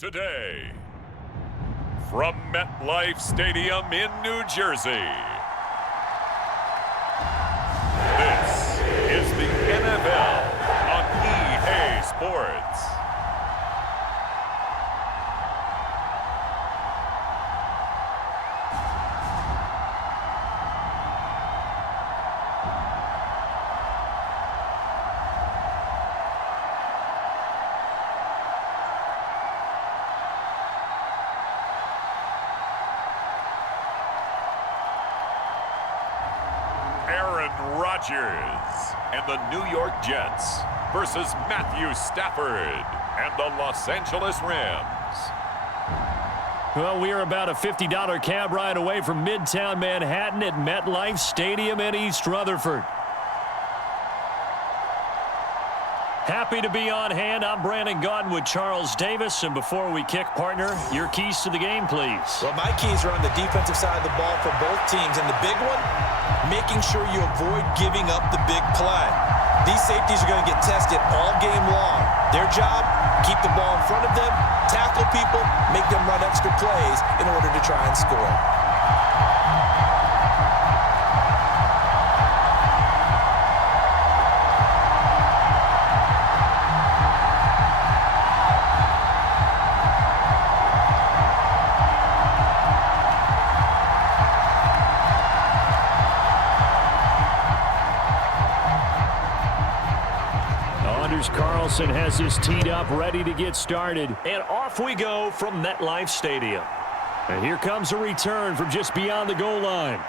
today. From MetLife Stadium in New Jersey, this is the NFL on EA Sports. Rodgers and the New York Jets versus Matthew Stafford and the Los Angeles Rams. Well, we are about a $50 cab ride away from Midtown Manhattan at MetLife Stadium in East Rutherford. Happy to be on hand. I'm Brandon Gaudin with Charles Davis. And before we kick, partner, your keys to the game, please. Well, my keys are on the defensive side of the ball for both teams. And the big one, making sure you avoid giving up the big play. These safeties are going to get tested all game long. Their job, keep the ball in front of them, tackle people, make them run extra plays in order to try and score. Carlson has his teed up, ready to get started. And off we go from MetLife Stadium. And here comes a return from just beyond the goal line.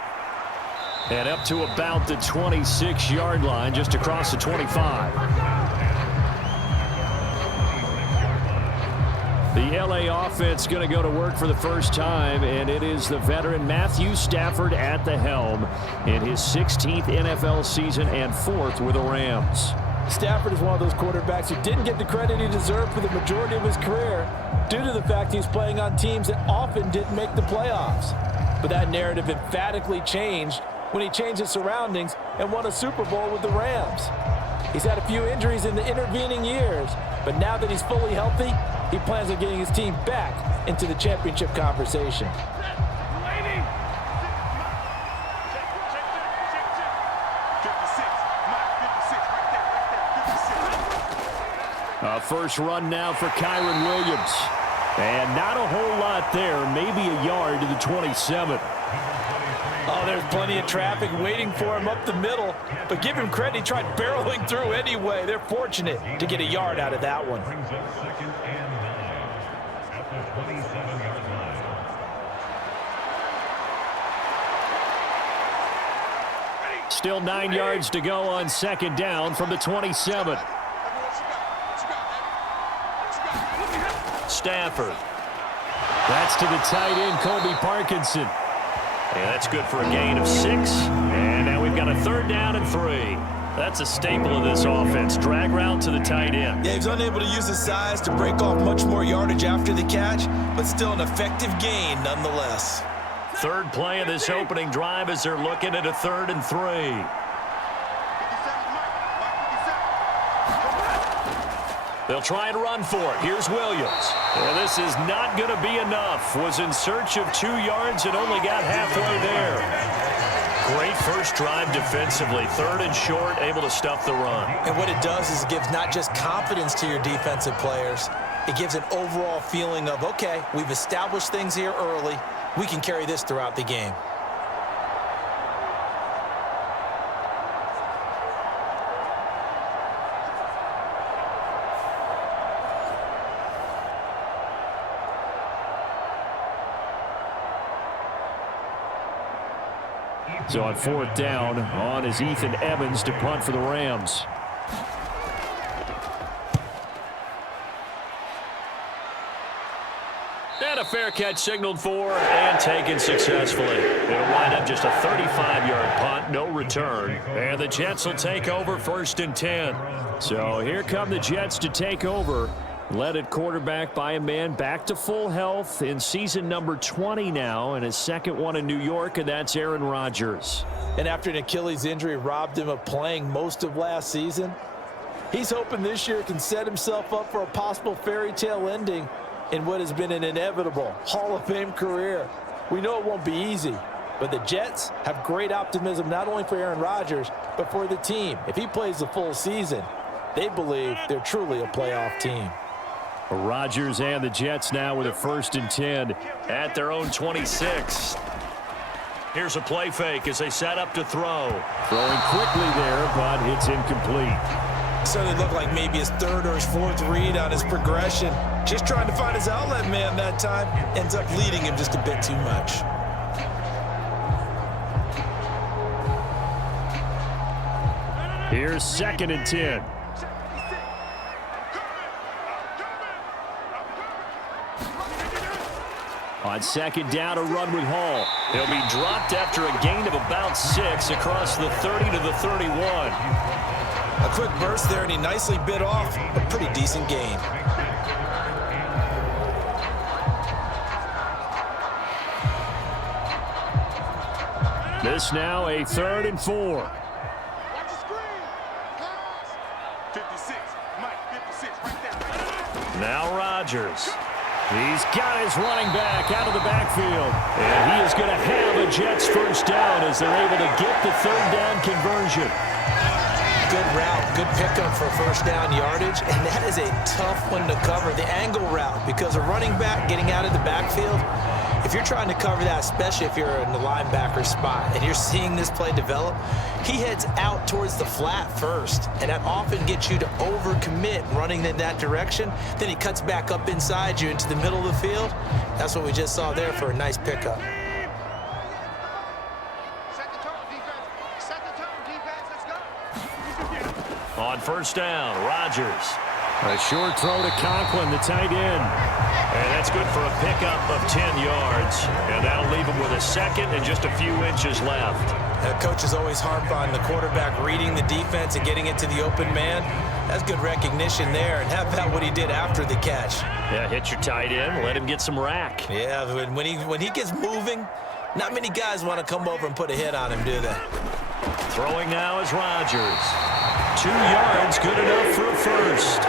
And up to about the 26-yard line, just across the 25. The LA offense going to go to work for the first time, and it is the veteran Matthew Stafford at the helm in his 16th NFL season and 4th with the Rams. Stafford is one of those quarterbacks who didn't get the credit he deserved for the majority of his career due to the fact he's playing on teams that often didn't make the playoffs. But that narrative emphatically changed when he changed his surroundings and won a Super Bowl with the Rams. He's had a few injuries in the intervening years, but now that he's fully healthy, he plans on getting his team back into the championship conversation. First run now for Kyren Williams. And not a whole lot there, maybe a yard to the 27. Oh, there's plenty of traffic waiting for him up the middle. But give him credit, he tried barreling through anyway. They're fortunate to get a yard out of that one. Still 9 yards to go on second down from the 27. Stafford. That's to the tight end, Colby Parkinson. And that's good for a gain of 6. And now we've got a third down and 3. That's a staple of this offense. Drag route to the tight end. Yeah, he's unable to use his size to break off much more yardage after the catch, but still an effective gain nonetheless. Third play of this opening drive as they're looking at a 3rd and 3. They'll try and run for it. Here's Williams. And this is not going to be enough. Was in search of 2 yards and only got halfway there. Great first drive defensively. 3rd and short, able to stuff the run. And what it does is it gives not just confidence to your defensive players, it gives an overall feeling of, okay, we've established things here early. We can carry this throughout the game. So on 4th down, on is Ethan Evans to punt for the Rams. And a fair catch signaled for and taken successfully. It'll wind up just a 35-yard punt, no return. And the Jets will take over 1st and 10. So here come the Jets to take over. Led at quarterback by a man back to full health in season number 20 now, and his second one in New York, and that's Aaron Rodgers. And after an Achilles injury robbed him of playing most of last season, he's hoping this year can set himself up for a possible fairy tale ending in what has been an inevitable Hall of Fame career. We know it won't be easy, but the Jets have great optimism not only for Aaron Rodgers, but for the team. If he plays the full season, they believe they're truly a playoff team. Rodgers and the Jets now with a 1st and 10 at their own 26. Here's a play fake as they set up to throw. Throwing quickly there, but it's incomplete. Certainly looked like maybe his 3rd or his 4th read on his progression. Just trying to find his outlet man that time. Ends up leading him just a bit too much. Here's 2nd and 10. On 2nd down, a run with Hall. He'll be dropped after a gain of about 6 across the 30 to the 31. A quick burst there, and he nicely bit off a pretty decent gain. This now a 3rd and 4. Watch the screen. Pass. 56. Mike, 56 right there. Now Rodgers. He's got his running back out of the backfield. And he is going to have a Jets 1st down as they're able to get the 3rd down conversion. Good route, good pickup for 1st down yardage, and that is a tough one to cover, the angle route, because a running back getting out of the backfield, if you're trying to cover that, especially if you're in the linebacker spot and you're seeing this play develop, he heads out towards the flat first, and that often gets you to overcommit running in that direction. Then he cuts back up inside you into the middle of the field. That's what we just saw there for a nice pickup. On 1st down, Rodgers. A short throw to Conklin, the tight end. And that's good for a pickup of 10 yards. And that'll leave him with a 2nd and just a few inches left. Coaches always harp on the quarterback reading the defense and getting it to the open man. That's good recognition there. And how about what he did after the catch? Yeah, hit your tight end, let him get some rack. Yeah, when he gets moving, not many guys want to come over and put a hit on him, do they? Throwing now is Rodgers. 2 yards, good enough for a 1st.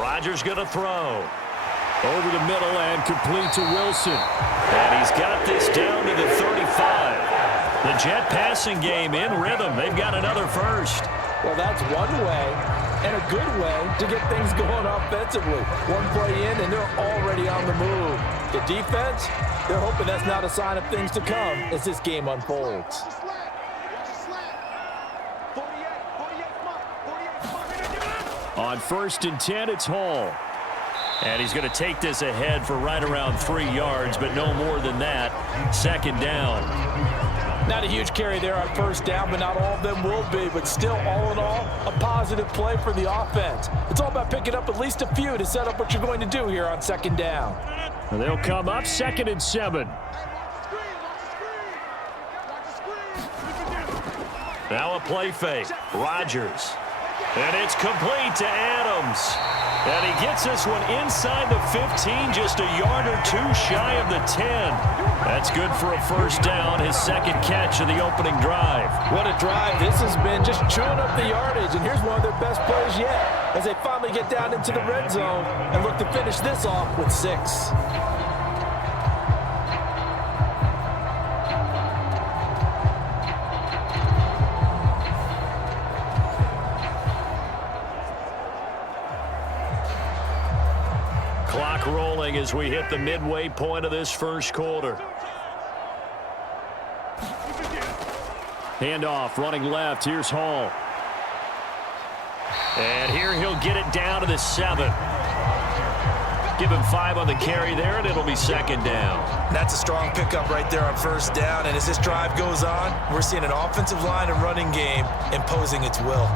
Rodgers going to throw. Over the middle and complete to Wilson. And he's got this down to the 35. The Jet passing game in rhythm. They've got another 1st. Well, that's one way and a good way to get things going offensively. One play in, and they're already on the move. The defense, they're hoping that's not a sign of things to come as this game unfolds. On 1st and 10, it's Hall. And he's going to take this ahead for right around 3 yards, but no more than that. 2nd down. Not a huge carry there on 1st down, but not all of them will be. But still, all in all, a positive play for the offense. It's all about picking up at least a few to set up what you're going to do here on 2nd down. And they'll come up 2nd and 7. Now a play fake. Rodgers. And it's complete to Adams. And he gets this one inside the 15, just a yard or 2 shy of the 10. That's good for a 1st down, his 2nd catch of the opening drive. What a drive this has been, just chewing up the yardage. And here's one of their best plays yet as they finally get down into the red zone and look to finish this off with 6. Clock rolling as we hit the midway point of this 1st quarter. Handoff, running left. Here's Hall. And here he'll get it down to the 7. Give him 5 on the carry there, and it'll be 2nd down. That's a strong pickup right there on 1st down. And as this drive goes on, we're seeing an offensive line and running game imposing its will.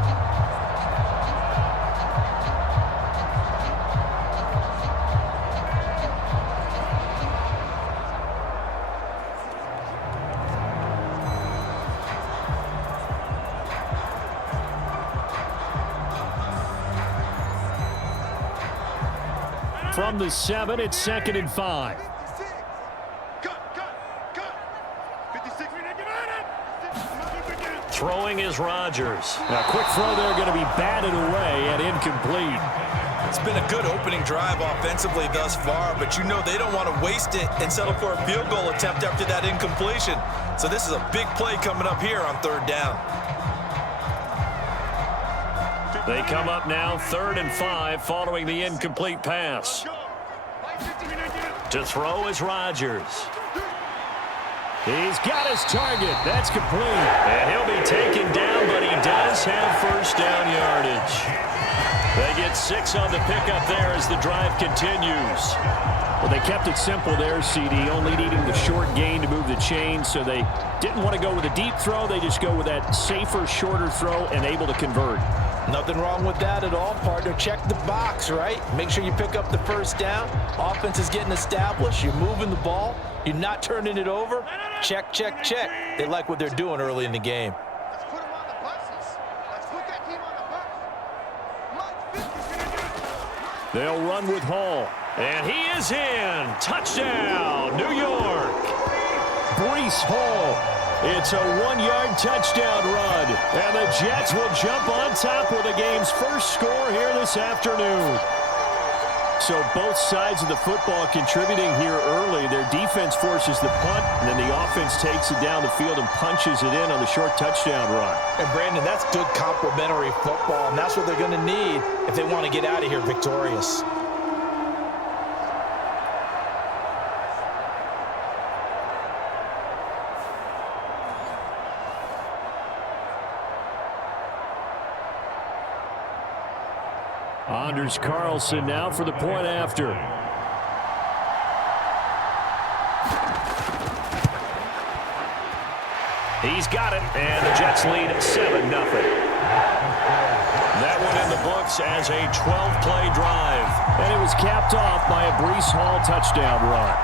from the 7. It's 2nd and 5. Throwing is Rodgers. Now, quick throw there, going to be batted away and incomplete. It's been a good opening drive offensively thus far, but you know they don't want to waste it and settle for a field goal attempt after that incompletion. So this is a big play coming up here on 3rd down. They come up now 3rd and 5 following the incomplete pass. To throw is Rodgers. He's got his target. That's complete. And he'll be taken down, but he does have first down yardage. They get 6 on the pickup there as the drive continues. Well, they kept it simple there, CD, only needing the short gain to move the chain, so they didn't want to go with a deep throw. They just go with that safer, shorter throw and able to convert. Nothing wrong with that at all, partner. Check the box, right? Make sure you pick up the first down. Offense is getting established. You're moving the ball. You're not turning it over. Check, check, check. They like what they're doing early in the game. Let's put them on the buses. Let's put that team on the bus. They'll run with Hall. And he is in. Touchdown, New York. Breece Hall. It's a 1-yard touchdown run. And the Jets will jump on top with the game's first score here this afternoon. So both sides of the football contributing here early. Their defense forces the punt, and then the offense takes it down the field and punches it in on the short touchdown run. And Brandon, that's good complementary football, and that's what they're going to need if they want to get out of here victorious. Anders Carlson now for the point after. He's got it, and the Jets lead 7-0. That one in the books as a 12-play drive. And it was capped off by a Breece Hall touchdown run.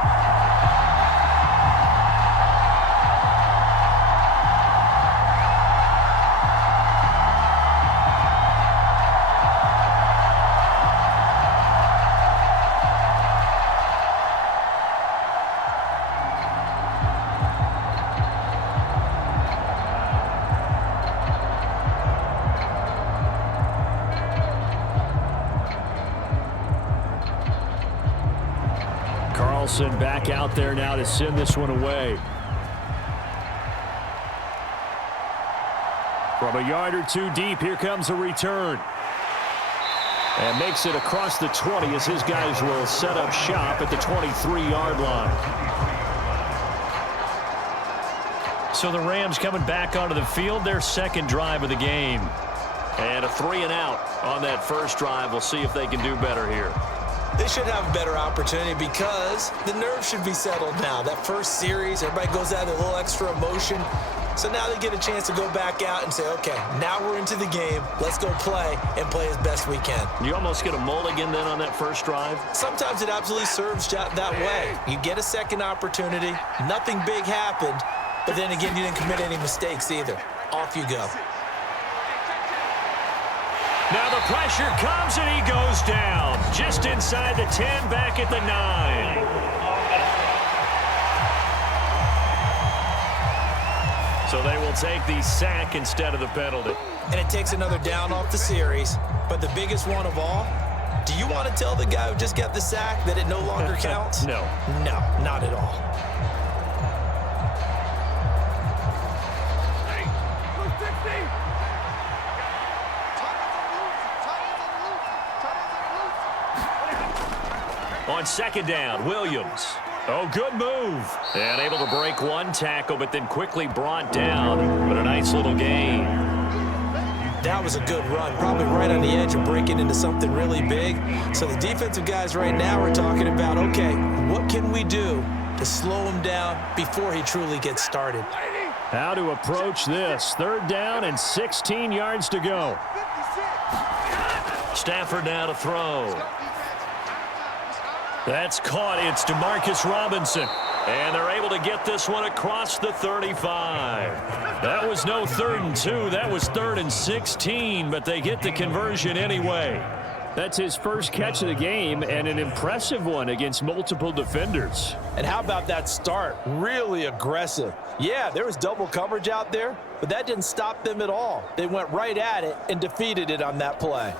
Carlson back out there now to send this one away. From a yard or two deep, here comes a return. And makes it across the 20 as his guys will set up shop at the 23-yard line. So the Rams coming back onto the field, their second drive of the game. And a 3-and-out on that first drive. We'll see if they can do better here. They should have a better opportunity because the nerves should be settled now. That first series, everybody goes out with a little extra emotion. So now they get a chance to go back out and say, okay, now we're into the game. Let's go play and play as best we can. You almost get a mulligan then on that first drive? Sometimes it absolutely serves that way. You get a second opportunity. Nothing big happened. But then again, you didn't commit any mistakes either. Off you go. Now the pressure comes and he goes down. Just inside the 10, back at the 9. So they will take the sack instead of the penalty. And it takes another down off the series. But the biggest one of all, do you want to tell the guy who just got the sack that it no longer counts? No. No, not at all. On second down, Williams. Oh, good move. And able to break one tackle, but then quickly brought down. But a nice little gain. That was a good run, probably right on the edge of breaking into something really big. So the defensive guys right now are talking about, okay, what can we do to slow him down before he truly gets started? How to approach this. 3rd down and 16 yards to go. Stafford now to throw. That's caught. It's DeMarcus Robinson. And they're able to get this one across the 35. That was no 3rd and 2. That was 3rd and 16, but they get the conversion anyway. That's his first catch of the game and an impressive one against multiple defenders. And how about that start? Really aggressive. Yeah, there was double coverage out there, but that didn't stop them at all. They went right at it and defeated it on that play.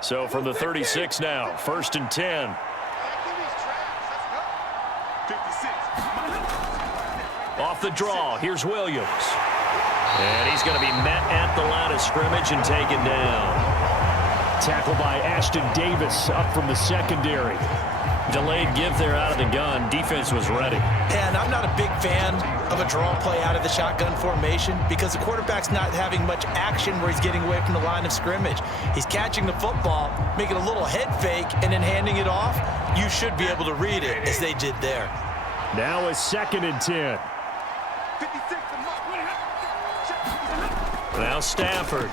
So from the 36 now, 1st and 10. Off the draw, here's Williams. And he's going to be met at the line of scrimmage and taken down. Tackled by Ashton Davis up from the secondary. Delayed give there out of the gun. Defense was ready. And I'm not a big fan of a draw play out of the shotgun formation because the quarterback's not having much action where he's getting away from the line of scrimmage. He's catching the football, making a little head fake, and then handing it off. You should be able to read it as they did there. Now a 2nd and 10. Now Stafford.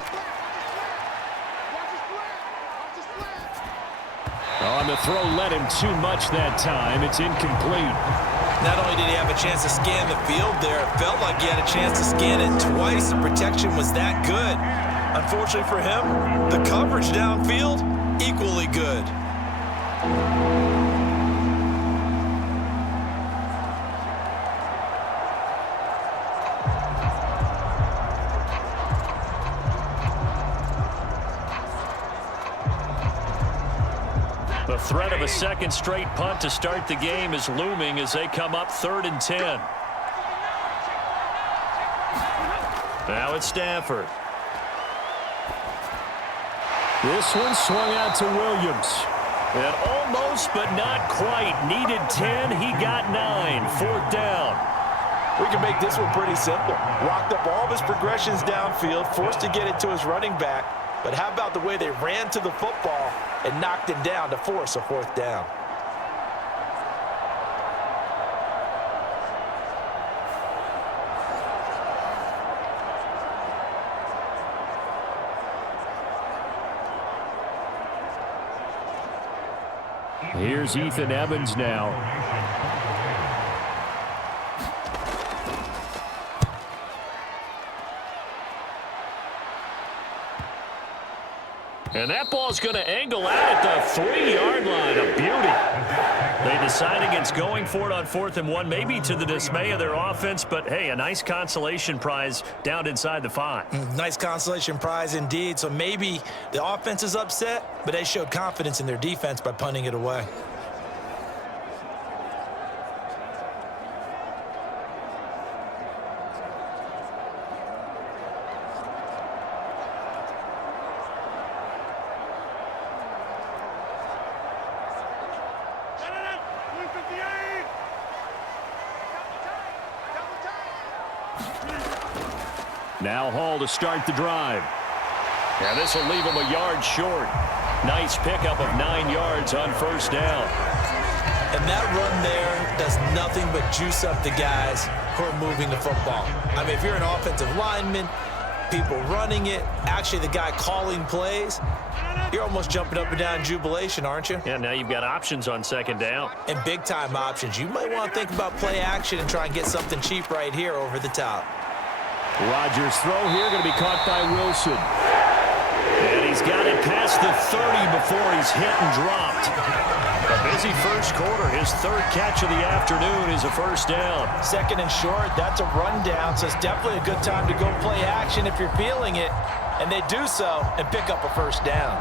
On the throw, led him too much that time. It's incomplete. Not only did he have a chance to scan the field there, it felt like he had a chance to scan it twice. The protection was that good. Unfortunately for him, the coverage downfield, equally good. The threat of a second straight punt to start the game is looming as they come up 3rd and 10. Now it's Stafford. This one swung out to Williams. And almost but not quite. Needed 10. He got 9. 4th down. We can make this one pretty simple. Locked up all of his progressions downfield, forced to get it to his running back. But how about the way they ran to the football and knocked him down to force a 4th down? Here's Ethan Evans now. And that ball's going to angle out at the 3-yard line. A beauty. They decide against going for it on 4th and 1, maybe to the dismay of their offense. But, hey, a nice consolation prize down inside the 5. Nice consolation prize indeed. So maybe the offense is upset, but they showed confidence in their defense by punting it away. Now Hall to start the drive. And this will leave him a yard short. Nice pickup of 9 yards on 1st down. And that run there does nothing but juice up the guys who are moving the football. I mean, if you're an offensive lineman, people running it, actually the guy calling plays, you're almost jumping up and down in jubilation, aren't you? Yeah, now you've got options on 2nd down. And big-time options. You might want to think about play action and try and get something cheap right here over the top. Rodgers' throw here going to be caught by Wilson. And he's got it past the 30 before he's hit and dropped. A busy first quarter. His 3rd catch of the afternoon is a 1st down. 2nd and short, that's a rundown, so it's definitely a good time to go play action if you're feeling it. And they do so and pick up a 1st down.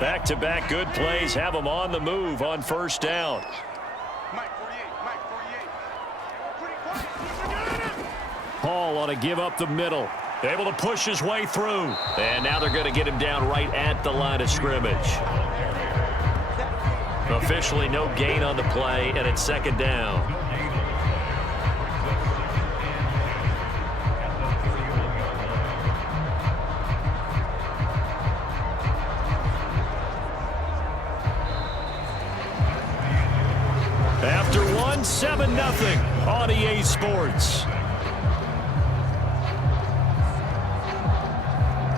Back-to-back good plays have them on the move on 1st down. Hall on a give up the middle. Able to push his way through. And now they're going to get him down right at the line of scrimmage. Officially no gain on the play, and it's 2nd down. After 7-0 on EA Sports.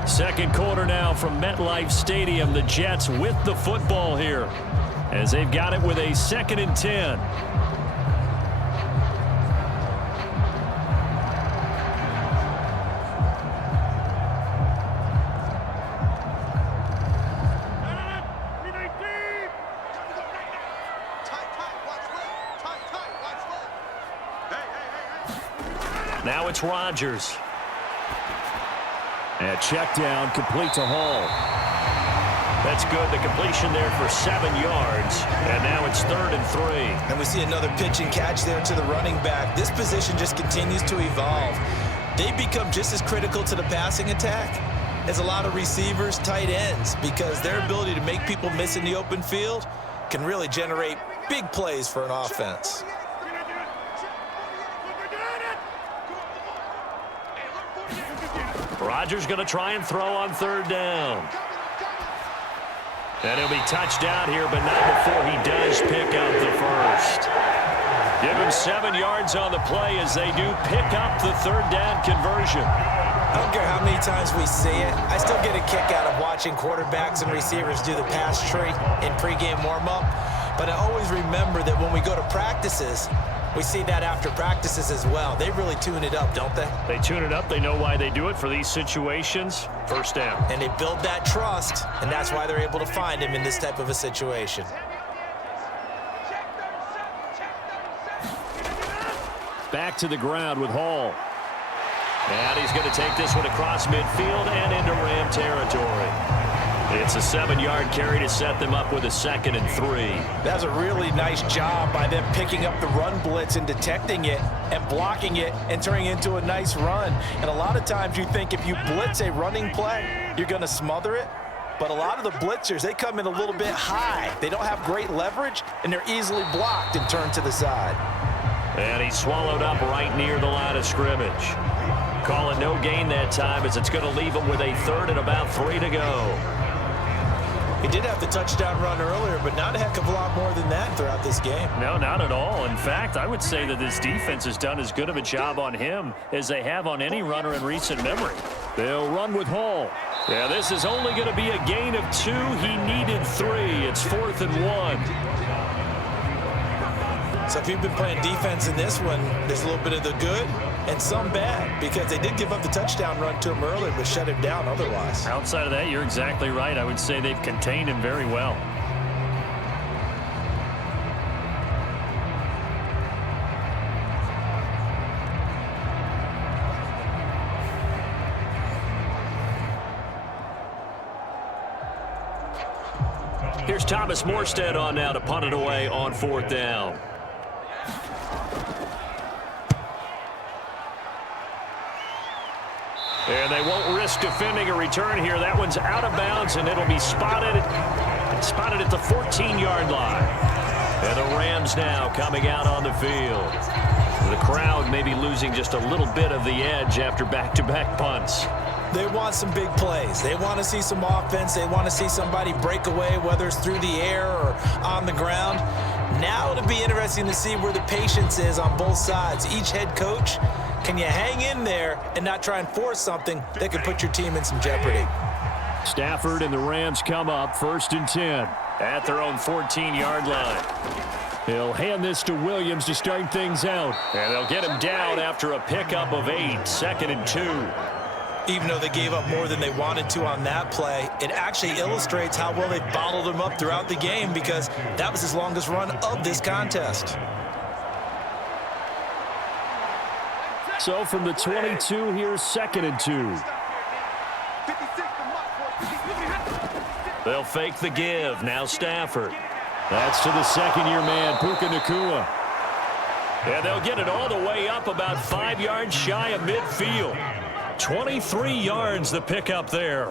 Second quarter now from MetLife Stadium. The Jets with the football here as they've got it with a 2nd and 10. Now it's Rodgers. And check down, complete to Hall. That's good. The completion there for 7 yards. And now it's 3rd and 3. And we see another pitch and catch there to the running back. This position just continues to evolve. They become just as critical to the passing attack as a lot of receivers, tight ends, because their ability to make people miss in the open field can really generate big plays for an offense. Rodgers going to try and throw on 3rd down. And he'll be touched out here, but not before he does pick up the first. Give him 7 yards on the play as they do pick up the 3rd down conversion. I don't care how many times we see it. I still get a kick out of watching quarterbacks and receivers do the pass tree in pregame warm-up. But I always remember that when we go to practices, we see that after practices as well. They really tune it up, don't they? They tune it up. They know why they do it for these situations. 1st down. And they build that trust, and that's why they're able to find him in this type of a situation. Back to the ground with Hall. And he's going to take this one across midfield and into Ram territory. It's a 7-yard carry to set them up with a 2nd and 3. That's a really nice job by them picking up the run blitz and detecting it and blocking it and turning it into a nice run. And a lot of times you think if you blitz a running play, you're going to smother it. But a lot of the blitzers, they come in a little bit high. They don't have great leverage, and they're easily blocked and turned to the side. And he's swallowed up right near the line of scrimmage. Calling no gain that time as it's going to leave him with a 3rd and about 3 to go. He did have the touchdown run earlier, but not a heck of a lot more than that throughout this game. No, not at all. In fact, I would say that this defense has done as good of a job on him as they have on any runner in recent memory. They'll run with Hall. Yeah, this is only going to be a gain of 2. He needed 3. It's 4th and 1. So if you've been playing defense in this one, there's a little bit of the good and some bad, because they did give up the touchdown run to him earlier, but shut him down otherwise. Outside of that, you're exactly right. I would say they've contained him very well. Here's Thomas Morstead on now to punt it away on 4th down. And they won't risk defending a return here. That one's out of bounds, and it'll be spotted at the 14-yard line. And the Rams now coming out on the field. The crowd maybe losing just a little bit of the edge after back-to-back punts. They want some big plays. They want to see some offense. They want to see somebody break away, whether it's through the air or on the ground. Now it'll be interesting to see where the patience is on both sides. Each head coach, can you hang in there and not try and force something that could put your team in some jeopardy? Stafford and the Rams come up 1st and 10. At their own 14-yard line. He'll hand this to Williams to start things out. And they'll get him down after a pickup of 8, 2nd and 2. Even though they gave up more than they wanted to on that play, it actually illustrates how well they bottled him up throughout the game, because that was his longest run of this contest. So from the 22, here's 2nd and 2. They'll fake the give. Now Stafford. That's to the 2nd-year man, Puka Nacua. And they'll get it all the way up about 5 yards shy of midfield. 23 yards the pickup there.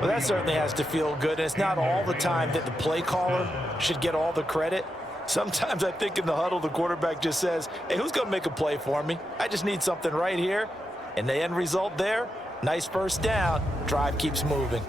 Well, that certainly has to feel good. And it's not all the time that the play caller should get all the credit. Sometimes I think in the huddle, the quarterback just says, hey, who's going to make a play for me? I just need something right here. And the end result there, nice 1st down. Drive keeps moving.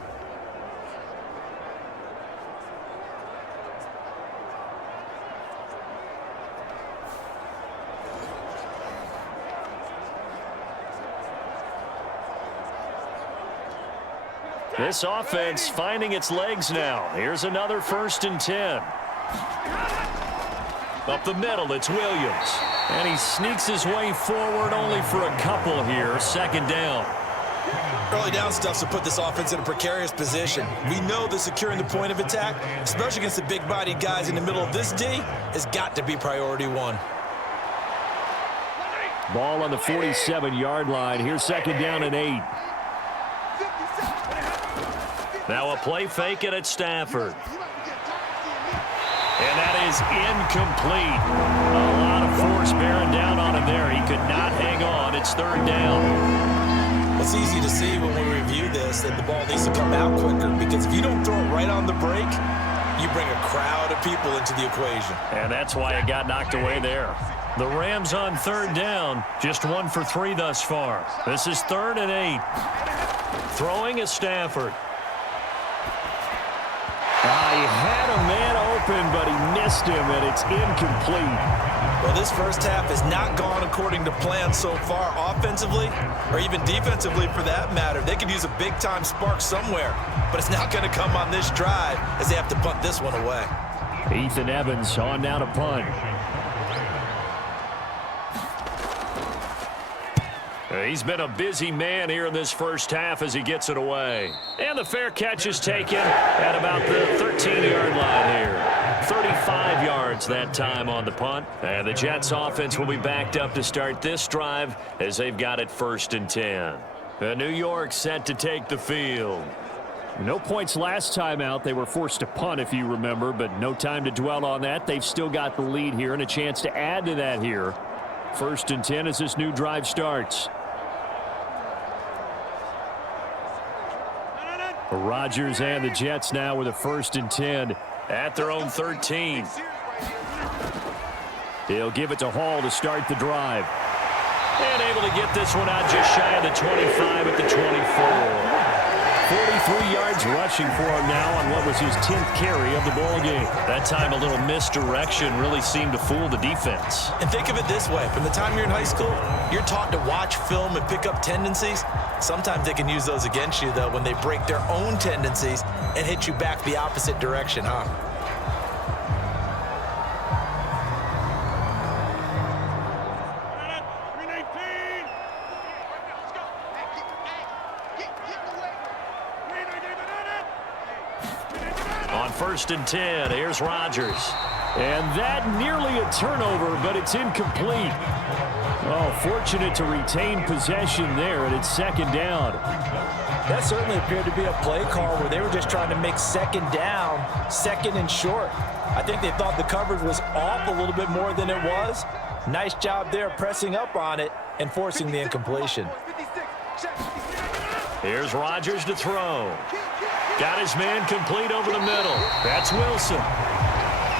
This offense finding its legs now. Here's another 1st and 10. Up the middle, it's Williams. And he sneaks his way forward only for a couple here. 2nd down. Early down stuff to put this offense in a precarious position. We know that securing the point of attack, especially against the big-bodied guys in the middle of this D, has got to be priority one. Ball on the 47-yard line. Here's 2nd down and 8. Now a play fake it at Stafford. And that is incomplete. A lot of force bearing down on him there. He could not hang on. It's 3rd down. It's easy to see when we review this that the ball needs to come out quicker, because if you don't throw it right on the break, you bring a crowd of people into the equation. And that's why it got knocked away there. The Rams on 3rd down, just 1 for 3 thus far. This is 3rd and 8. Throwing is Stafford. He had a man open, but he missed him, and it's incomplete. Well, this first half has not gone according to plan so far offensively, or even defensively for that matter. They could use a big-time spark somewhere, but it's not going to come on this drive as they have to punt this one away. Ethan Evans on now to punt. He's been a busy man here in this first half as he gets it away. And the fair catch is taken at about the 13-yard line here. 35 yards that time on the punt. And the Jets offense will be backed up to start this drive as they've got it 1st and 10. New York set to take the field. No points last time out. They were forced to punt, if you remember, but no time to dwell on that. They've still got the lead here and a chance to add to that here. 1st and 10 as this new drive starts. Rodgers and the Jets now with a 1st and 10 at their own 13. He'll give it to Hall to start the drive. And able to get this one out just shy of the 25 at the 24. 43 yards rushing for him now on what was his 10th carry of the ball game. That time a little misdirection really seemed to fool the defense. And think of it this way. From the time you're in high school, you're taught to watch film and pick up tendencies. Sometimes they can use those against you, though, when they break their own tendencies and hit you back the opposite direction, huh? On 1st and 10, here's Rodgers. And that nearly a turnover, but it's incomplete. Oh, fortunate to retain possession there, and it's 2nd down. That certainly appeared to be a play call where they were just trying to make 2nd down, 2nd and short. I think they thought the coverage was off a little bit more than it was. Nice job there pressing up on it and forcing the incompletion. Here's Rodgers to throw. Got his man complete over the middle. That's Wilson.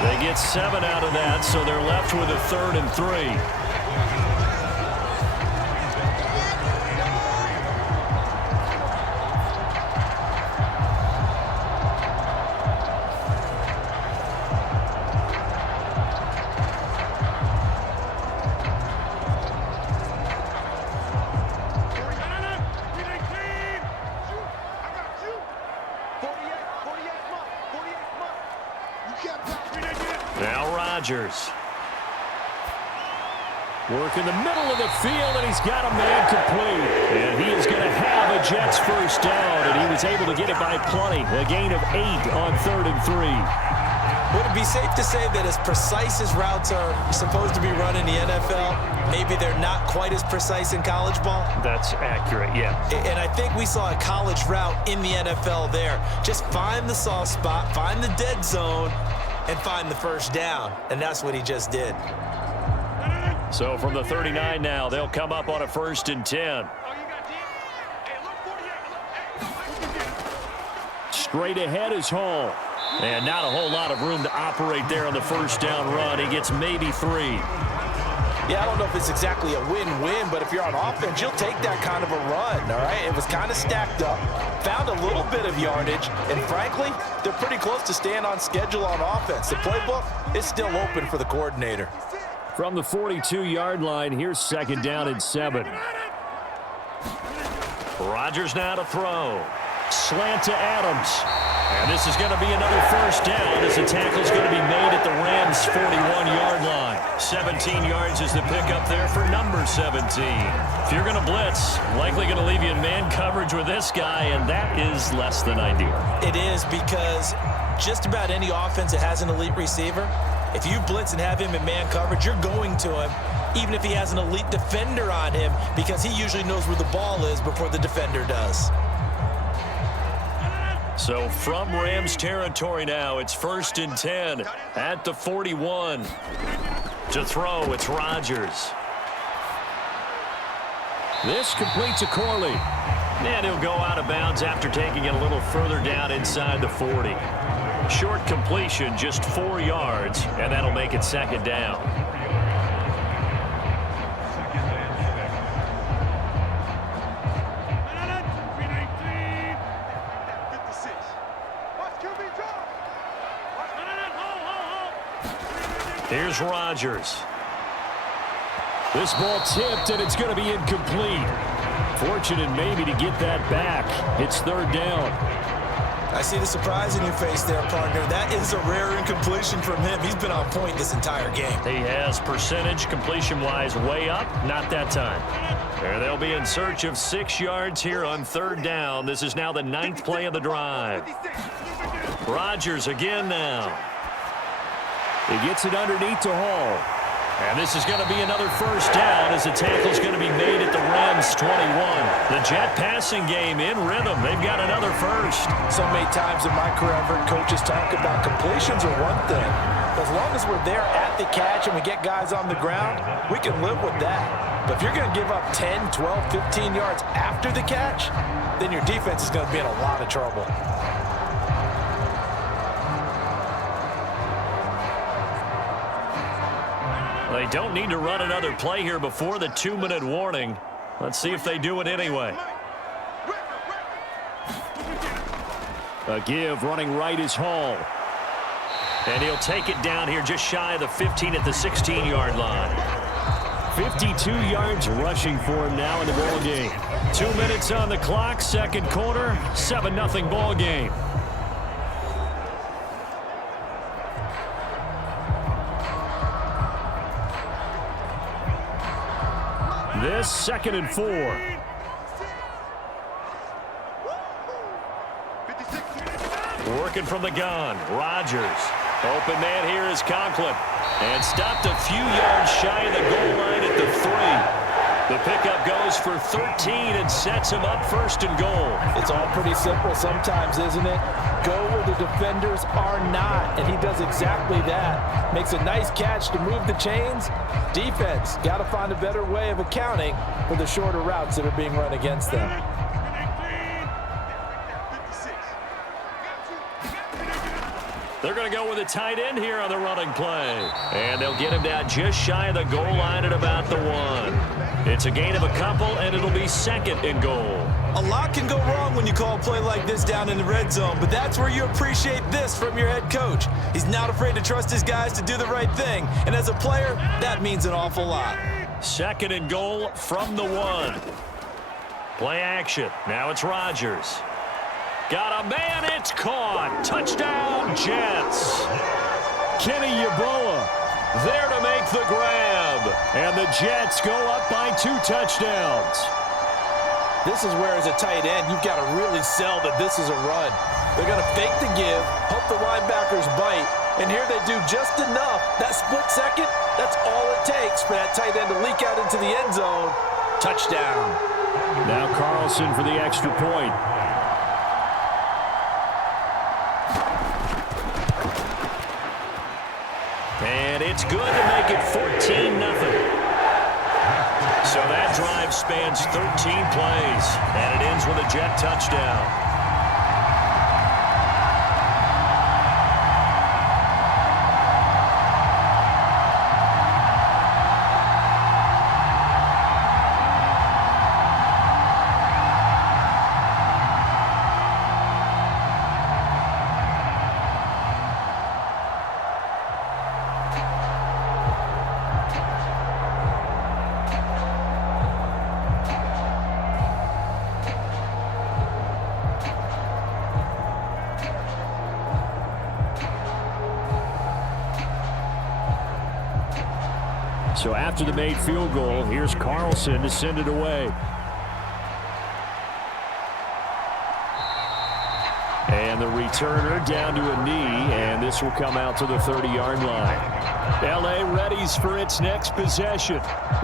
They get 7 out of that, so they're left with a 3rd and 3. Now Rodgers. Work in the middle of the field, and he's got a man complete. And he is going to have a Jets 1st down, and he was able to get it by plenty. A gain of 8 on 3rd and 3. Would it be safe to say that as precise as routes are supposed to be run in the NFL, maybe they're not quite as precise in college ball? That's accurate, yeah. And I think we saw a college route in the NFL there. Just find the soft spot, find the dead zone, and find the 1st down. And that's what he just did. So from the 39 now, they'll come up on a 1st and 10. Straight ahead is Hall. And not a whole lot of room to operate there on the 1st down run. He gets maybe 3. Yeah, I don't know if it's exactly a win-win, but if you're on offense, you'll take that kind of a run, all right? It was kind of stacked up, found a little bit of yardage, and frankly, they're pretty close to staying on schedule on offense. The playbook is still open for the coordinator. From the 42-yard line, here's 2nd down and 7. Rodgers now to throw. Slant to Adams. And this is going to be another first down as the tackle is going to be made at the Rams' 41-yard line. 17 yards is the pickup there for number 17. If you're going to blitz, likely going to leave you in man coverage with this guy, and that is less than ideal. It is, because just about any offense that has an elite receiver, if you blitz and have him in man coverage, you're going to him, even if he has an elite defender on him, because he usually knows where the ball is before the defender does. So from Rams territory now, it's 1st and 10 at the 41. To throw, it's Rodgers. This completes to Corley. And he'll go out of bounds after taking it a little further down inside the 40. Short completion, just 4 yards, and that'll make it 2nd down. Here's Rodgers. This ball tipped, and it's going to be incomplete. Fortunate maybe to get that back. It's 3rd down. I see the surprise in your face there, partner. That is a rare incompletion from him. He's been on point this entire game. He has percentage completion-wise way up. Not that time. There they'll be in search of 6 yards here on 3rd down. This is now the 9th play of the drive. Rodgers again now. He gets it underneath to Hall. And this is going to be another first down as the tackle's going to be made at the Rams' 21. The Jet passing game in rhythm. They've got another first. So many times in my career, I've heard coaches talk about completions are one thing. As long as we're there at the catch and we get guys on the ground, we can live with that. But if you're going to give up 10, 12, 15 yards after the catch, then your defense is going to be in a lot of trouble. They don't need to run another play here before the 2-minute warning. Let's see if they do it anyway. A give running right is Hall. And he'll take it down here just shy of the 15 at the 16-yard line. 52 yards rushing for him now in the ball game. 2 minutes on the clock, 2nd quarter, 7-0 ball game. This 2nd and 4. Working from the gun, Rodgers. Open man here is Conklin. And stopped a few yards shy of the goal line at the 3. The pickup goes for 13 and sets him up 1st and goal. It's all pretty simple sometimes, isn't it? Go where the defenders are not, and he does exactly that. Makes a nice catch to move the chains. Defense, got to find a better way of accounting for the shorter routes that are being run against them. They're going to go with a tight end here on the running play. And they'll get him down just shy of the goal line at about the 1. It's a gain of a couple, and it'll be 2nd and goal. A lot can go wrong when you call a play like this down in the red zone, but that's where you appreciate this from your head coach. He's not afraid to trust his guys to do the right thing, and as a player, that means an awful lot. 2nd and goal from the 1. Play action. Now it's Rodgers. Got a man, it's caught. Touchdown, Jets. Kenny Yeboah there to make the grab. And the Jets go up by 2 touchdowns. This is where, as a tight end, you've got to really sell that this is a run. They're going to fake the give, hope the linebackers bite, and here they do just enough. That split second, that's all it takes for that tight end to leak out into the end zone. Touchdown. Now Carlson for the extra point. And it's good to make it 14-0. So that drive spans 13 plays, and it ends with a Jet touchdown. So after the made field goal, here's Carlson to send it away. And the returner down to a knee, and this will come out to the 30-yard line. L.A. readies for its next possession.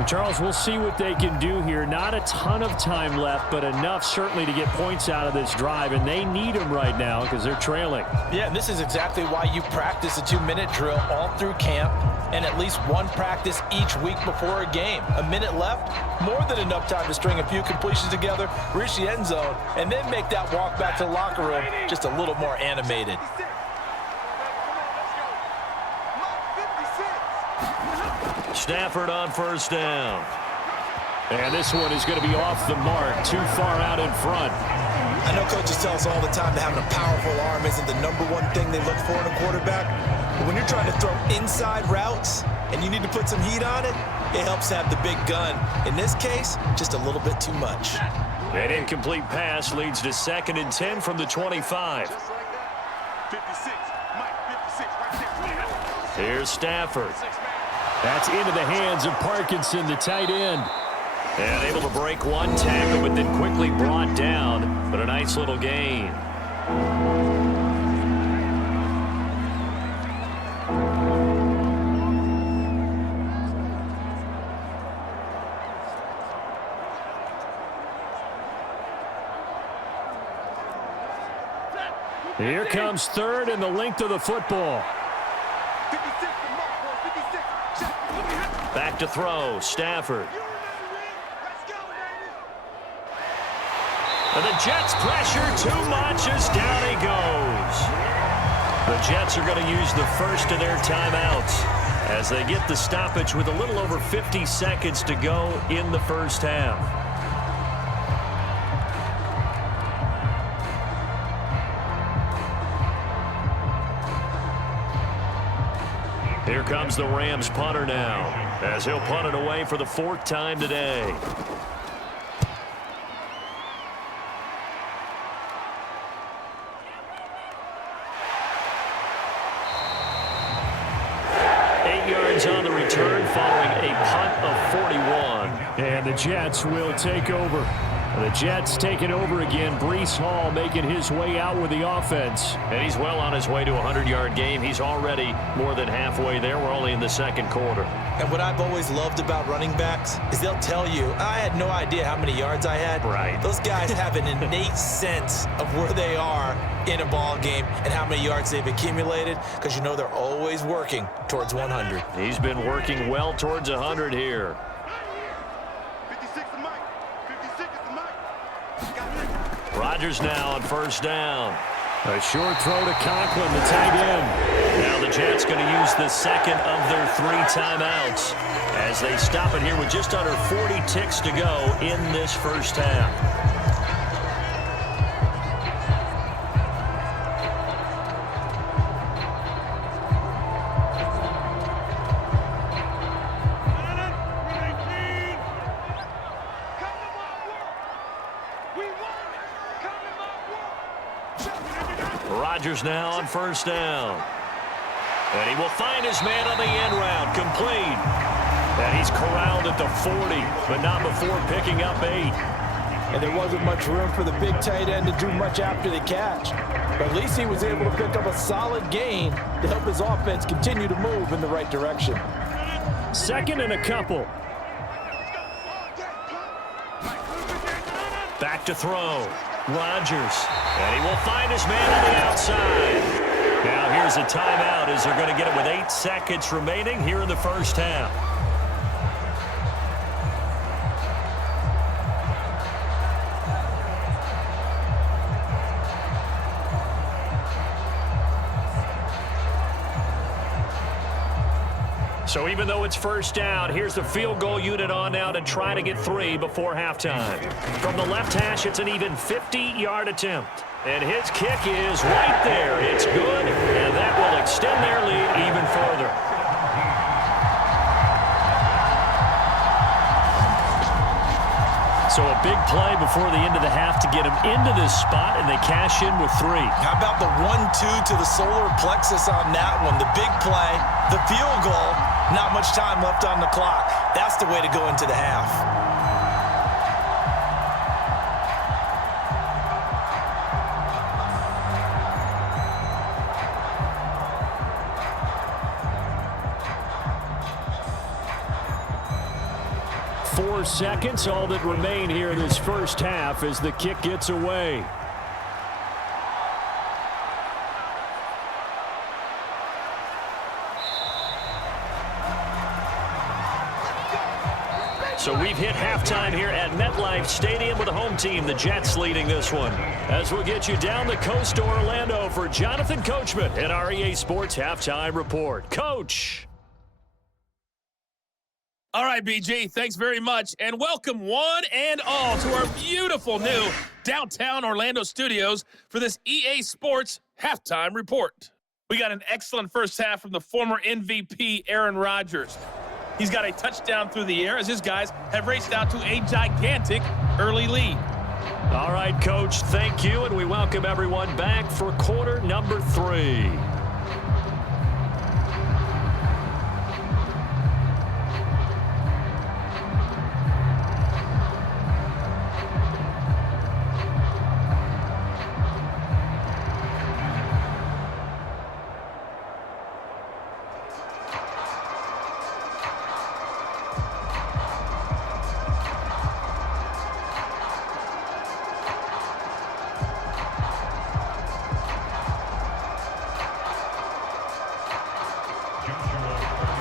Charles, we'll see what they can do here. Not a ton of time left, but enough certainly to get points out of this drive, and they need them right now because they're trailing. Yeah, and this is exactly why you practice a 2-minute drill all through camp and at least one practice each week before a game. A minute left, more than enough time to string a few completions together, reach the end zone, and then make that walk back to the locker room just a little more animated. Stafford on first down. And this one is going to be off the mark, too far out in front. I know coaches tell us all the time that having a powerful arm isn't the #1 thing they look for in a quarterback. But when you're trying to throw inside routes and you need to put some heat on it, it helps have the big gun. In this case, just a little bit too much. An incomplete pass leads to 2nd and 10 from the 25. 56, Mike, 56, right there. Here's Stafford. That's into the hands of Parkinson, the tight end. And able to break one tackle, but then quickly brought down. But a nice little gain. Here comes 3rd and the length of the football. 56, the mark, boy, 56. Shot. Back to throw, Stafford. Let's go, baby. And the Jets pressure too much as down he goes. The Jets are going to use the first of their timeouts as they get the stoppage with a little over 50 seconds to go in the first half. Here comes the Rams punter now, as he'll punt it away for the 4th time today. On the return following a punt of 41. And the Jets will take over. The Jets taking over again. Breece Hall making his way out with the offense. And he's well on his way to a 100-yard game. He's already more than halfway there. We're only in the 2nd quarter. And what I've always loved about running backs is they'll tell you, I had no idea how many yards I had. Right. Those guys have an innate sense of where they are in a ball game and how many yards they've accumulated, because you know they're always working towards 100. He's been working well towards 100 here. 56 the mic. 56 is the mic. Rodgers now on first down. A short throw to Conklin, the tight end. Now the Jets going to use the 2nd of their 3 timeouts as they stop it here with just under 40 ticks to go in this first half. Rodgers now on first down. And he will find his man on the end round, complete. And he's corralled at the 40, but not before picking up 8. And there wasn't much room for the big tight end to do much after the catch. But at least he was able to pick up a solid gain to help his offense continue to move in the right direction. 2nd and a couple. Back to throw. Rodgers. And he will find his man on the outside. Now here's a timeout as they're going to get it with 8 seconds remaining here in the first half. So even though it's first down, here's the field goal unit on now to try to get 3 before halftime. From the left hash, it's an even 50-yard attempt. And his kick is right there. It's good, and that will extend their lead even further. So a big play before the end of the half to get them into this spot, and they cash in with 3. How about the 1-2 to the solar plexus on that one? The big play, the field goal, not much time left on the clock. That's the way to go into the half. Seconds, all that remain here in this first half as the kick gets away. So we've hit halftime here at MetLife Stadium with the home team, the Jets, leading this one. As we'll get you down the coast to Orlando for Jonathan Coachman at REA Sports Halftime Report. Coach! All right, BG, thanks very much, and welcome one and all to our beautiful new downtown Orlando studios for this EA Sports Halftime Report. We got an excellent first half from the former MVP, Aaron Rodgers. He's got a touchdown through the air as his guys have raced out to a gigantic early lead. All right, Coach, thank you, and we welcome everyone back for quarter number 3.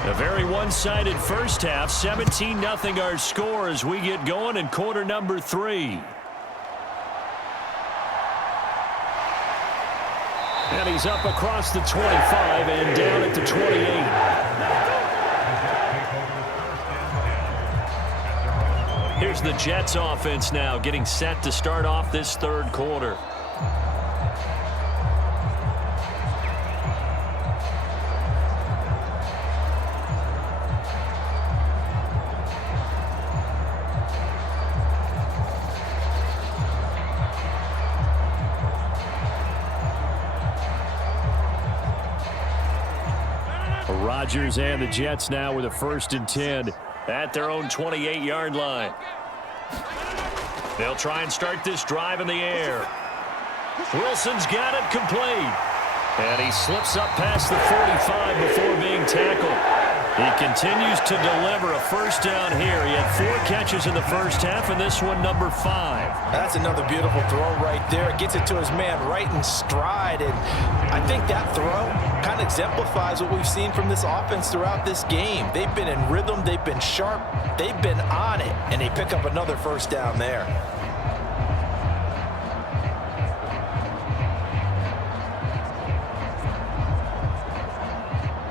A very one-sided first half, 17-0 our score as we get going in quarter number 3. And he's up across the 25 and down at the 28. Here's the Jets offense now getting set to start off this third quarter. Rodgers and the Jets now with a 1st and 10 at their own 28-yard line. They'll try and start this drive in the air. Wilson's got it complete. And he slips up past the 45 before being tackled. He continues to deliver a first down here. He had 4 catches in the first half, and this one number 5. That's another beautiful throw right there. Gets it to his man right in stride, and I think that throw kind of exemplifies what we've seen from this offense throughout this game. They've been in rhythm, they've been sharp, they've been on it, and they pick up another first down there.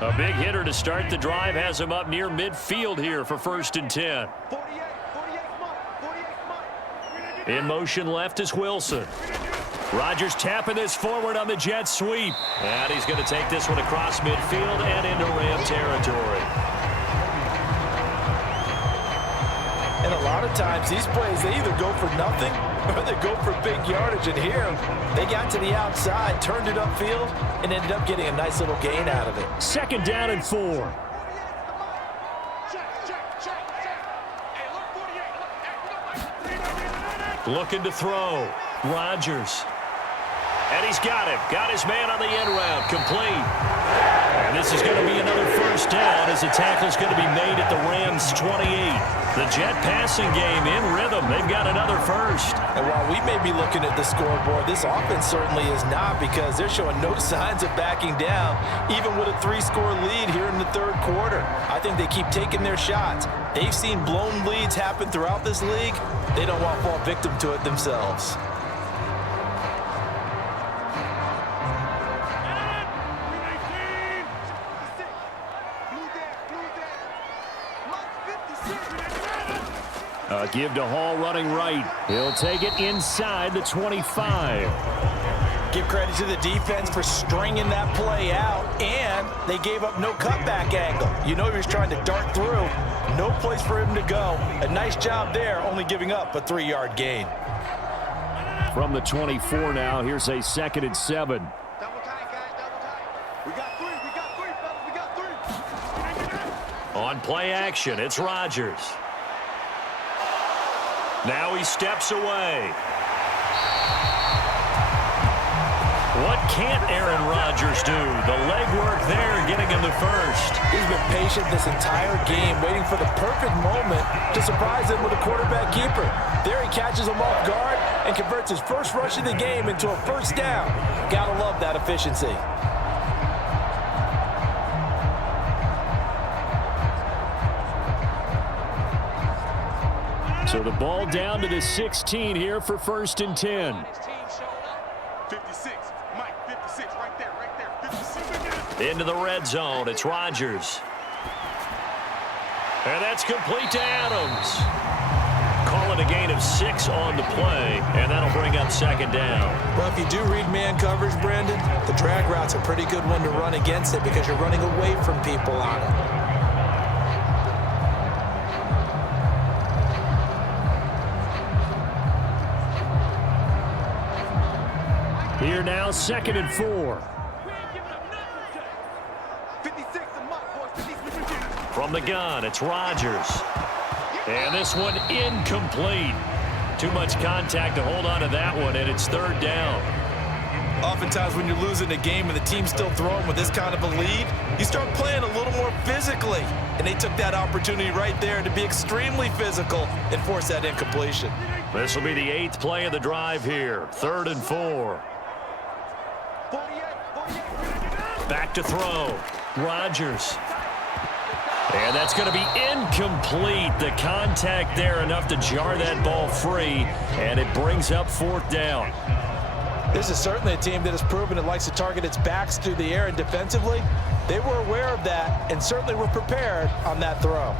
A big hitter to start the drive has him up near midfield here for 1st and 10. 48, In motion left is Wilson. Rodgers tapping this forward on the jet sweep. And he's going to take this one across midfield and into Ram territory. And a lot of times these plays, they either go for nothing or they go for big yardage. And here, they got to the outside, turned it upfield, and ended up getting a nice little gain out of it. 2nd down and 4. Looking to throw. Rodgers. And he's got him. Got his man on the end round. Complete. And this is going to be another first down as the tackle's going to be made at the Rams' 28. The Jet passing game in rhythm. They've got another first. And while we may be looking at the scoreboard, this offense certainly is not, because they're showing no signs of backing down, even with a 3-score lead here in the third quarter. I think they keep taking their shots. They've seen blown leads happen throughout this league. They don't want to fall victim to it themselves. Give to Hall running right. He'll take it inside the 25. Give credit Kudos to the defense for stringing that play out, and they gave up no cutback angle. You know he was trying to dart through. No place for him to go. A nice job there, only giving up a 3-yard gain. From the 24 now, here's a 2nd and 7. Double tight, guys, double tight. We got three, fellas, we got three. On play action, it's Rodgers. Now he steps away. What can't Aaron Rodgers do? The legwork there, getting him the first. He's been patient this entire game, waiting for the perfect moment to surprise him with a quarterback keeper. There he catches him off guard and converts his first rush of the game into a first down. Gotta love that efficiency. So the ball down to the 16 here for 1st and 10. 56, Mike, 56, right there, 56. Into the red zone, it's Rodgers. And that's complete to Adams. Call it a gain of 6 on the play, and that'll bring up 2nd down. Well, if you do read man coverage, Brandon, the drag route's a pretty good one to run against it because you're running away from people on it. Here now, 2nd and 4. 56, the mark, boys, 56. From the gun, it's Rodgers. And this one incomplete. Too much contact to hold on to that one, and it's 3rd down. Oftentimes when you're losing a game and the team's still throwing with this kind of a lead, you start playing a little more physically. And they took that opportunity right there to be extremely physical and force that incompletion. This will be the 8th play of the drive here. 3rd and 4. 48. Back to throw. Rodgers. And that's going to be incomplete. The contact there enough to jar that ball free, and it brings up 4th down. This is certainly a team that has proven it likes to target its backs through the air, and defensively, they were aware of that and certainly were prepared on that throw.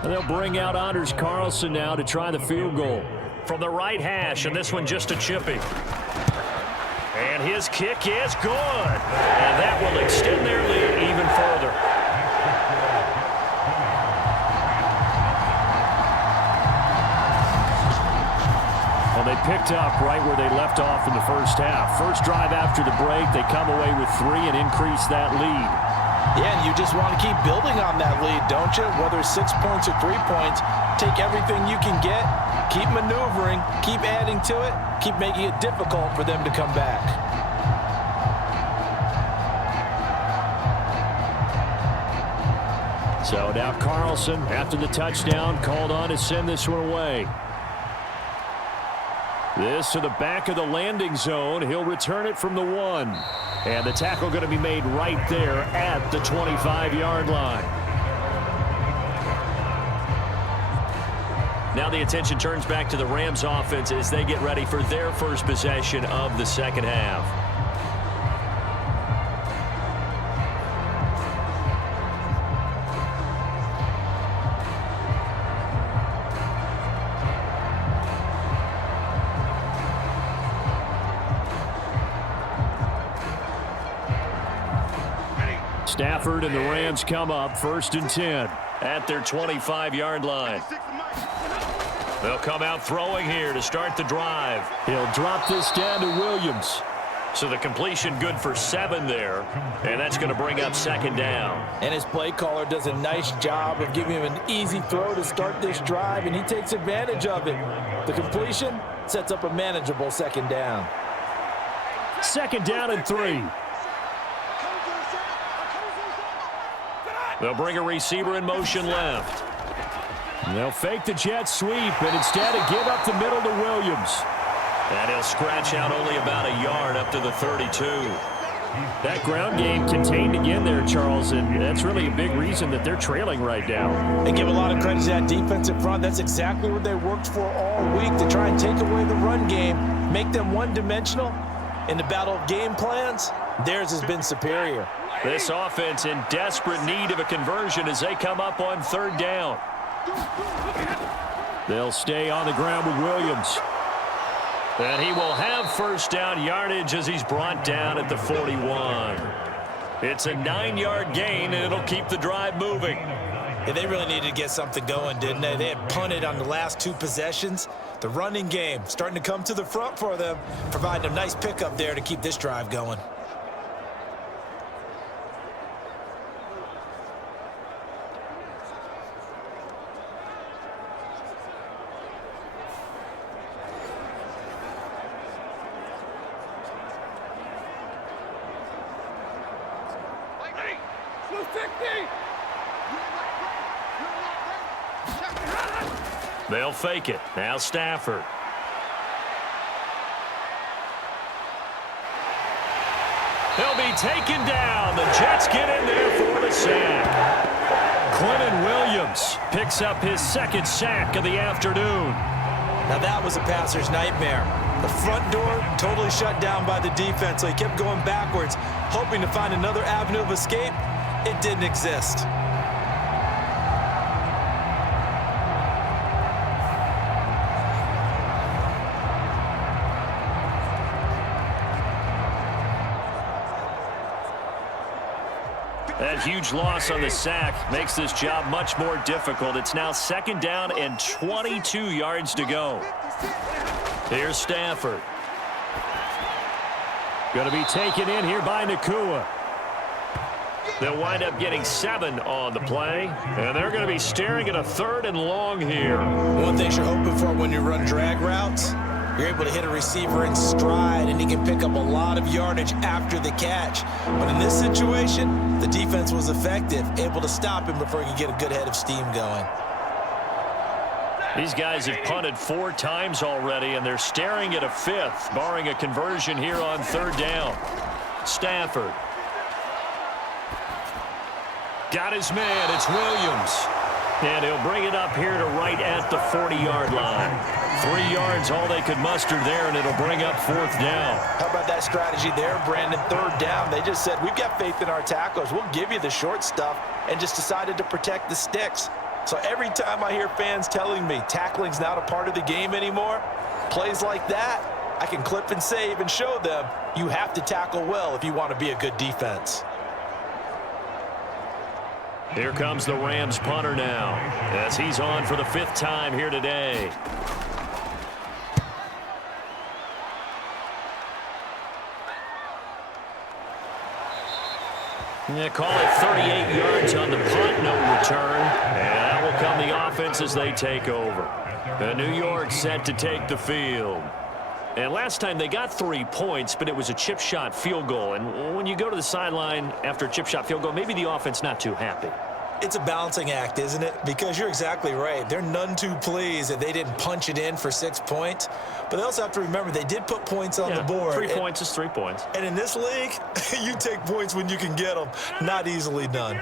And they'll bring out Anders Carlson now to try the field goal. From the right hash, and this one just a chippy. And his kick is good. And that will extend their lead even further. Well, they picked up right where they left off in the first half. First drive after the break, they come away with 3 and increase that lead. Yeah, and you just want to keep building on that lead, don't you? Whether it's 6 points or 3 points, take everything you can get, keep maneuvering, keep adding to it, keep making it difficult for them to come back. So now Carlson, after the touchdown, called on to send this one away. This to the back of the landing zone. He'll return it from the 1. And the tackle going to be made right there at the 25-yard line. Now the attention turns back to the Rams offense as they get ready for their first possession of the second half. Stafford and the Rams come up 1st and 10 at their 25-yard line. They'll come out throwing here to start the drive. He'll drop this down to Williams. So the completion good for 7 there, and that's going to bring up 2nd down. And his play caller does a nice job of giving him an easy throw to start this drive, and he takes advantage of it. The completion sets up a manageable 2nd down. 2nd down and 3. They'll bring a receiver in motion left. And they'll fake the jet sweep, and instead of give up the middle to Williams. And he'll scratch out only about a yard up to the 32. That ground game contained again there, Charles, and that's really a big reason that they're trailing right now. And give a lot of credit to that defensive front. That's exactly what they worked for all week, to try and take away the run game, make them one-dimensional. In the battle of game plans, Theirs has been superior. This offense in desperate need of a conversion as they come up on 3rd down. They'll stay on the ground with Williams. And he will have 1st down yardage as he's brought down at the 41. It's a 9-yard gain, and it'll keep the drive moving. Yeah, they really needed to get something going, didn't they? They had punted on the last 2 possessions. The running game starting to come to the front for them, providing a nice pickup there to keep this drive going. They'll fake it. Now Stafford. He'll be taken down. The Jets get in there for the sack. Quentin Williams picks up his 2nd sack of the afternoon. Now that was a passer's nightmare. The front door totally shut down by the defense, so he kept going backwards, hoping to find another avenue of escape. It didn't exist. That huge loss on the sack makes this job much more difficult. It's now 2nd down and 22 yards to go. Here's Stafford. Going to be taken in here by Nakua. They'll wind up getting 7 on the play, and they're going to be staring at a 3rd and long here. One thing you're hoping for when you run drag routes, you're able to hit a receiver in stride, and he can pick up a lot of yardage after the catch. But in this situation, the defense was effective, able to stop him before he could get a good head of steam going. These guys have punted 4 times already, and they're staring at a 5th, barring a conversion here on 3rd down. Stafford. Got his man. It's Williams. And he'll bring it up here to right at the 40-yard line. 3 yards, all they could muster there, and it'll bring up 4th down. How about that strategy there, Brandon? 3rd down. They just said, we've got faith in our tacklers. We'll give you the short stuff, and just decided to protect the sticks. So every time I hear fans telling me tackling's not a part of the game anymore, plays like that, I can clip and save and show them you have to tackle well if you want to be a good defense. Here comes the Rams punter now, as he's on for the 5th time here today. Yeah, call it 38 yards on the punt, no return. And that will come the offense as they take over. New York set to take the field. And last time they got 3 points, but it was a chip shot field goal. And when you go to the sideline after a chip shot field goal, maybe the offense not too happy. It's a balancing act, isn't it? Because you're exactly right. They're none too pleased that they didn't punch it in for 6 points. But they also have to remember they did put points on the board. 3 points is 3 points. And in this league, you take points when you can get them. Not easily done.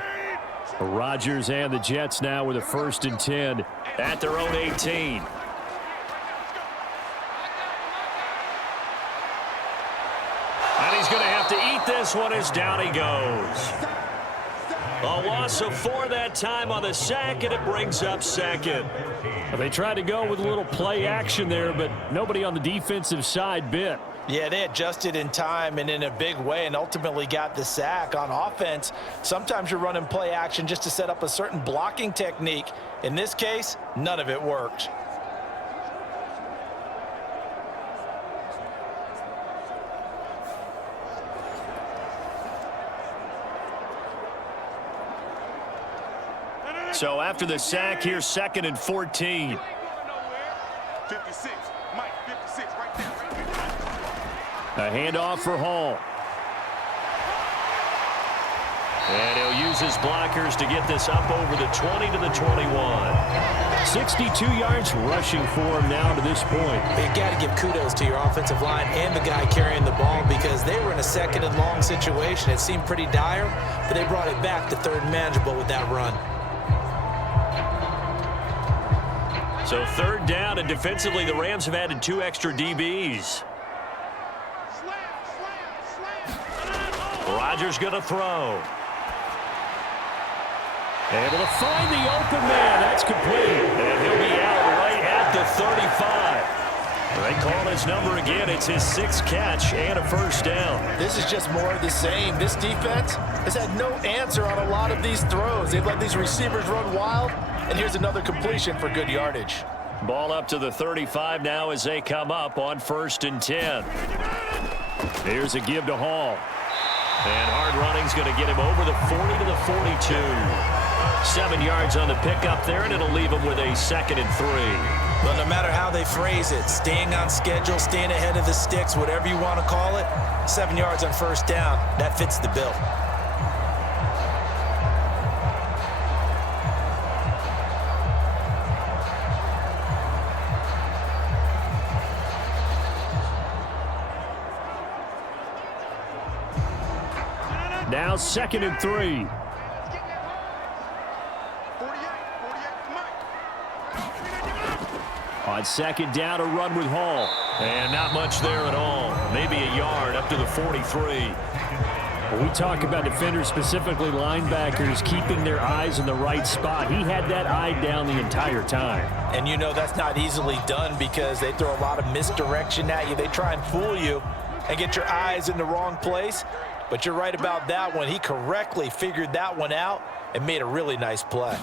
Rodgers and the Jets now with a 1st and 10 at their own 18. And he's going to have to eat this one as down he goes. A loss of 4 that time on the sack, and it brings up 2nd. They tried to go with a little play action there, but nobody on the defensive side bit. Yeah, they adjusted in time and in a big way and ultimately got the sack. On offense, sometimes you're running play action just to set up a certain blocking technique. In this case, none of it worked. So after the sack, here's 2nd and 14. 56. Mike, 56, right there. A handoff for Hall. And he'll use his blockers to get this up over the 20 to the 21. 62 yards rushing for him now to this point. You got to give kudos to your offensive line and the guy carrying the ball because they were in a 2nd and long situation. It seemed pretty dire, but they brought it back to 3rd and manageable with that run. So 3rd down, and defensively, the Rams have added 2 extra DBs. Rodgers going to throw. Able to find the open man. That's complete. And he'll be out right at the 35. They call his number again. It's his 6th catch and a first down. This is just more of the same. This defense has had no answer on a lot of these throws. They've let these receivers run wild, and here's another completion for good yardage. Ball up to the 35 now as they come up on 1st and 10. Here's a give to Hall. And hard running's going to get him over the 40 to the 42. 7 yards on the pickup there, and it'll leave him with a 2nd and 3. Well, no matter how they phrase it, staying on schedule, staying ahead of the sticks, whatever you want to call it, 7 yards on 1st down, that fits the bill. Now 2nd and 3. On 2nd down, a run with Hall. And not much there at all. Maybe a yard up to the 43. When we talk about defenders, specifically linebackers, keeping their eyes in the right spot, he had that eye down the entire time. And you know that's not easily done because they throw a lot of misdirection at you. They try and fool you and get your eyes in the wrong place. But you're right about that one. He correctly figured that one out and made a really nice play.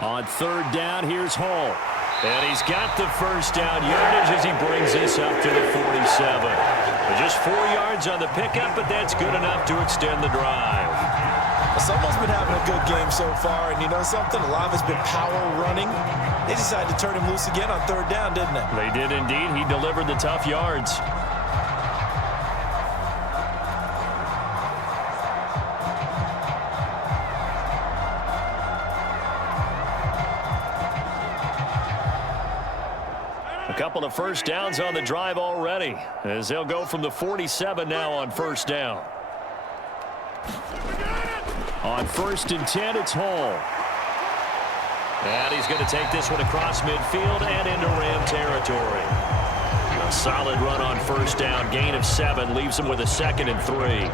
On 3rd down, here's Hall. And he's got the first down yardage as he brings this up to the 47. Just 4 yards on the pickup, but that's good enough to extend the drive. Someone's been having a good game so far, and you know something? A lot of it's been power running. They decided to turn him loose again on 3rd down, didn't they? They did indeed. He delivered the tough yards. A couple of first downs on the drive already as they'll go from the 47 now on 1st down. On 1st and 10, it's Hall. And he's going to take this one across midfield and into Ram territory. A solid run on 1st down, gain of 7, leaves him with a 2nd and 3.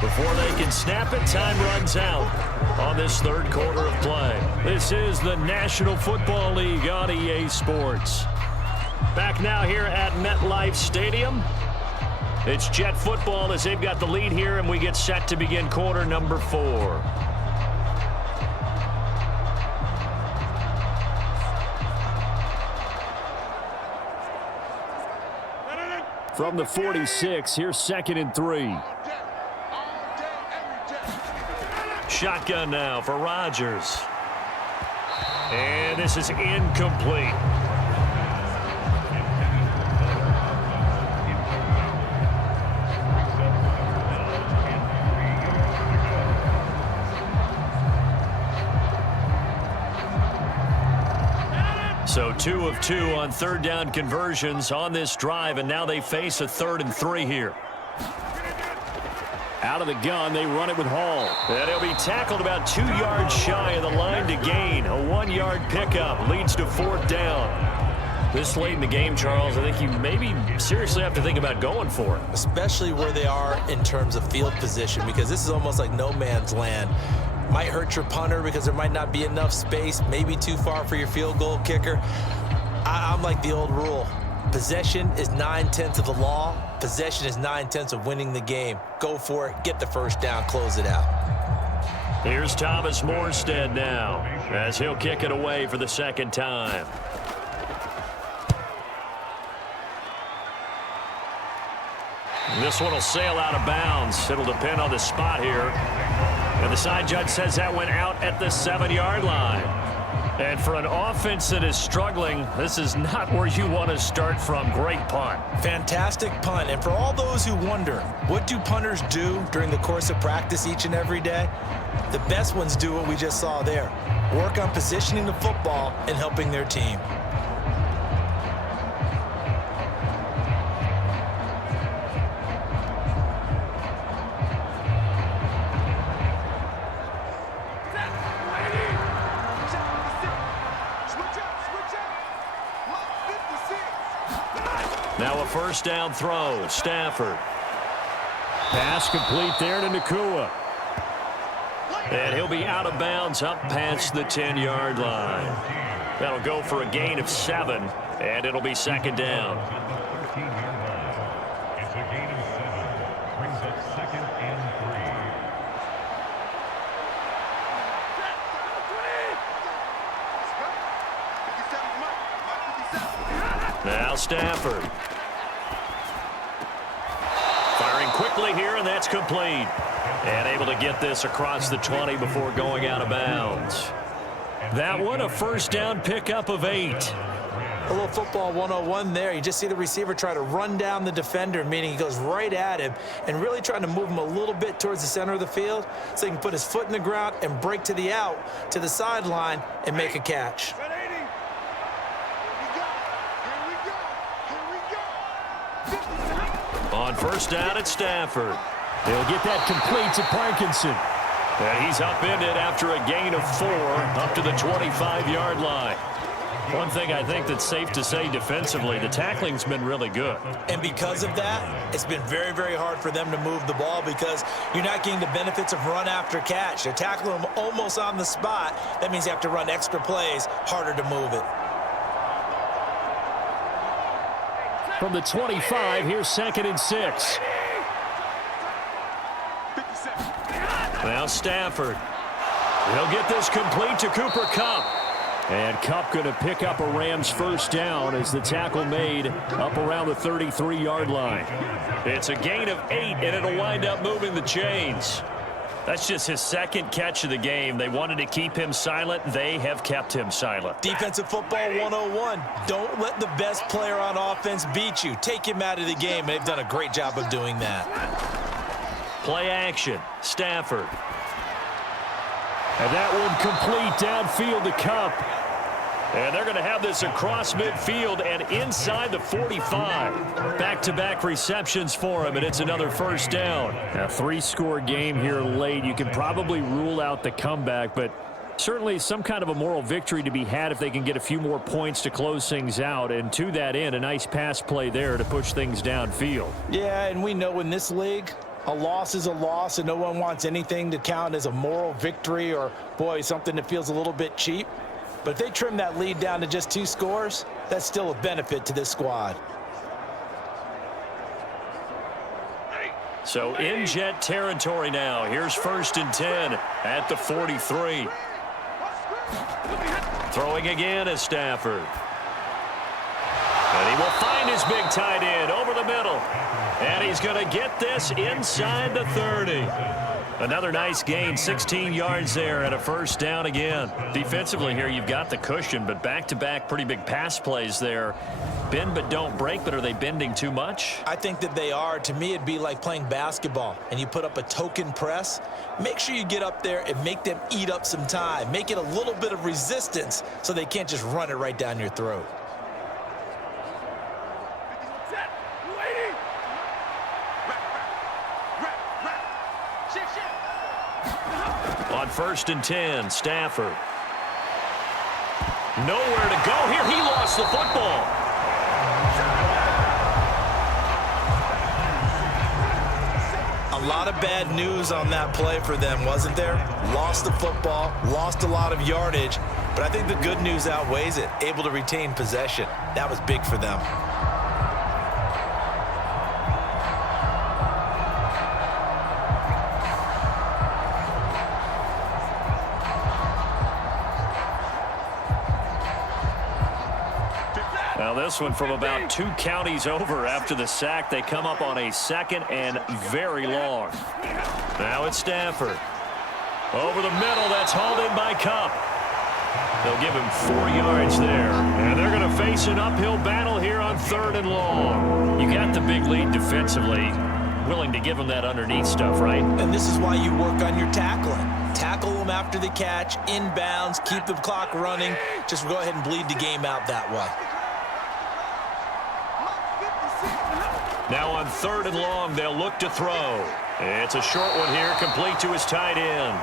Before they can snap it, time runs out on this 3rd quarter of play. This is the National Football League on EA Sports. Back now here at MetLife Stadium. It's Jet football as they've got the lead here, and we get set to begin quarter number 4. From the 46, here's 2nd and 3. Shotgun now for Rodgers. And this is incomplete. So 2 of 2 on 3rd down conversions on this drive, and now they face a 3rd and 3 here. Out of the gun, they run it with Hall. And he'll be tackled about 2 yards shy of the line to gain. A 1-yard pickup leads to 4th down. This late in the game, Charles, I think you maybe seriously have to think about going for it. Especially where they are in terms of field position, because this is almost like no man's land. Might hurt your punter because there might not be enough space, maybe too far for your field goal kicker. I'm like the old rule. Possession is 9/10 of the law. Possession is 9/10 of winning the game. Go for it, get the first down, close it out. Here's Thomas Morstead now as he'll kick it away for the 2nd time. This one will sail out of bounds. It'll depend on the spot here. And the side judge says that went out at the 7-yard line. And for an offense that is struggling, this is not where you want to start from. Great punt. Fantastic punt. And for all those who wonder, what do punters do during the course of practice each and every day? The best ones do what we just saw there. Work on positioning the football and helping their team. Now a first down throw. Stafford. Pass complete there to Nakua. And he'll be out of bounds up past the 10-yard line. That'll go for a gain of 7, and it'll be second down. It's a gain of 7. Brings up second and 3. Now Stafford. Firing quickly here, and that's complete. And able to get this across the 20 before going out of bounds. That one, a first down pickup of 8. A little football 101 there. You just see the receiver try to run down the defender, meaning he goes right at him and really trying to move him a little bit towards the center of the field so he can put his foot in the ground and break to the out, to the sideline, and make a catch. On first down at Stafford. They'll get that complete to Parkinson. And he's upended after a gain of 4 up to the 25-yard line. One thing I think that's safe to say defensively, the tackling's been really good. And because of that, it's been very, very hard for them to move the ball because you're not getting the benefits of run after catch. They're tackling them almost on the spot. That means you have to run extra plays, harder to move it. From the 25, here's 2nd and 6. Now Stafford. He'll get this complete to Cooper Kupp. And Kupp going to pick up a Rams first down as the tackle made up around the 33-yard line. It's a gain of 8, and it'll wind up moving the chains. That's just his 2nd catch of the game. They wanted to keep him silent. They have kept him silent. Defensive football 101. Don't let the best player on offense beat you. Take him out of the game. They've done a great job of doing that. Play action. Stafford. And that one complete downfield to Kupp. And they're going to have this across midfield and inside the 45. Back-to-back receptions for him, and it's another first down. A 3-score game here late. You can probably rule out the comeback, but certainly some kind of a moral victory to be had if they can get a few more points to close things out. And to that end, a nice pass play there to push things downfield. Yeah, and we know in this league, a loss is a loss, and no one wants anything to count as a moral victory or, boy, something that feels a little bit cheap. But if they trim that lead down to just 2 scores, that's still a benefit to this squad. So in Jet territory now. Here's 1st and 10 at the 43. Throwing again is Stafford. And he will find his big tight end over the middle. And he's going to get this inside the 30. Another nice gain, 16 yards there and a first down again. Defensively here, you've got the cushion, but back-to-back pretty big pass plays there. Bend but don't break, but are they bending too much? I think that they are. To me, it'd be like playing basketball, and you put up a token press. Make sure you get up there and make them eat up some time. Make it a little bit of resistance so they can't just run it right down your throat. On 1st and 10, Stafford. Nowhere to go here. He lost the football. A lot of bad news on that play for them, wasn't there? Lost the football, lost a lot of yardage, but I think the good news outweighs it. Able to retain possession. That was big for them. Now this one from about 2 counties over after the sack. They come up on a 2nd and very long. Now it's Stafford. Over the middle, that's hauled in by Kupp. They'll give him 4 yards there. And they're going to face an uphill battle here on 3rd and long. You got the big lead defensively. Willing to give them that underneath stuff, right? And this is why you work on your tackling. Tackle them after the catch, inbounds, keep the clock running. Just go ahead and bleed the game out that way. Now on 3rd and long, they'll look to throw. It's a short one here, complete to his tight end.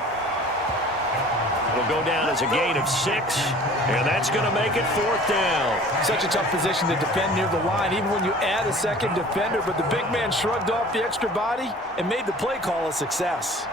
That'll go down as a gain of 6, and that's going to make it 4th down. Such a tough position to defend near the line, even when you add a second defender, but the big man shrugged off the extra body and made the play call a success.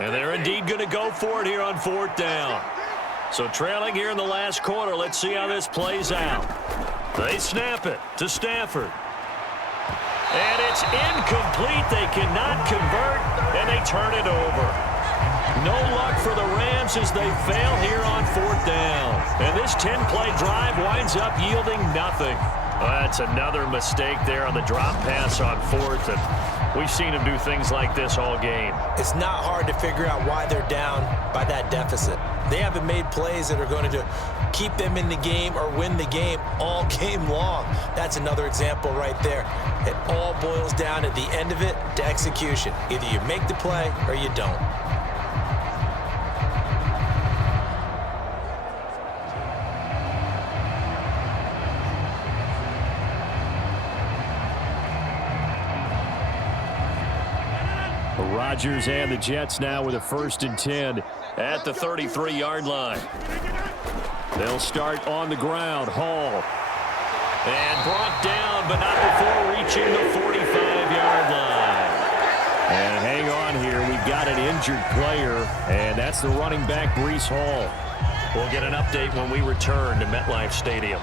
And they're indeed going to go for it here on 4th down. So trailing here in the last quarter, let's see how this plays out. They snap it to Stafford. And it's incomplete. They cannot convert, and they turn it over. No luck for the Rams as they fail here on 4th down. And this 10-play drive winds up yielding nothing. That's another mistake there on the drop pass on 4th, and we've seen them do things like this all game. It's not hard to figure out why they're down by that deficit. They haven't made plays that are going to keep them in the game or win the game all game long. That's another example right there. It all boils down at the end of it to execution. Either you make the play or you don't. Rodgers and the Jets now with a 1st and 10 at the 33-yard line. They'll start on the ground. Hall. And brought down, but not before reaching the 45-yard line. And hang on here. We've got an injured player, and that's the running back, Breece Hall. We'll get an update when we return to MetLife Stadium.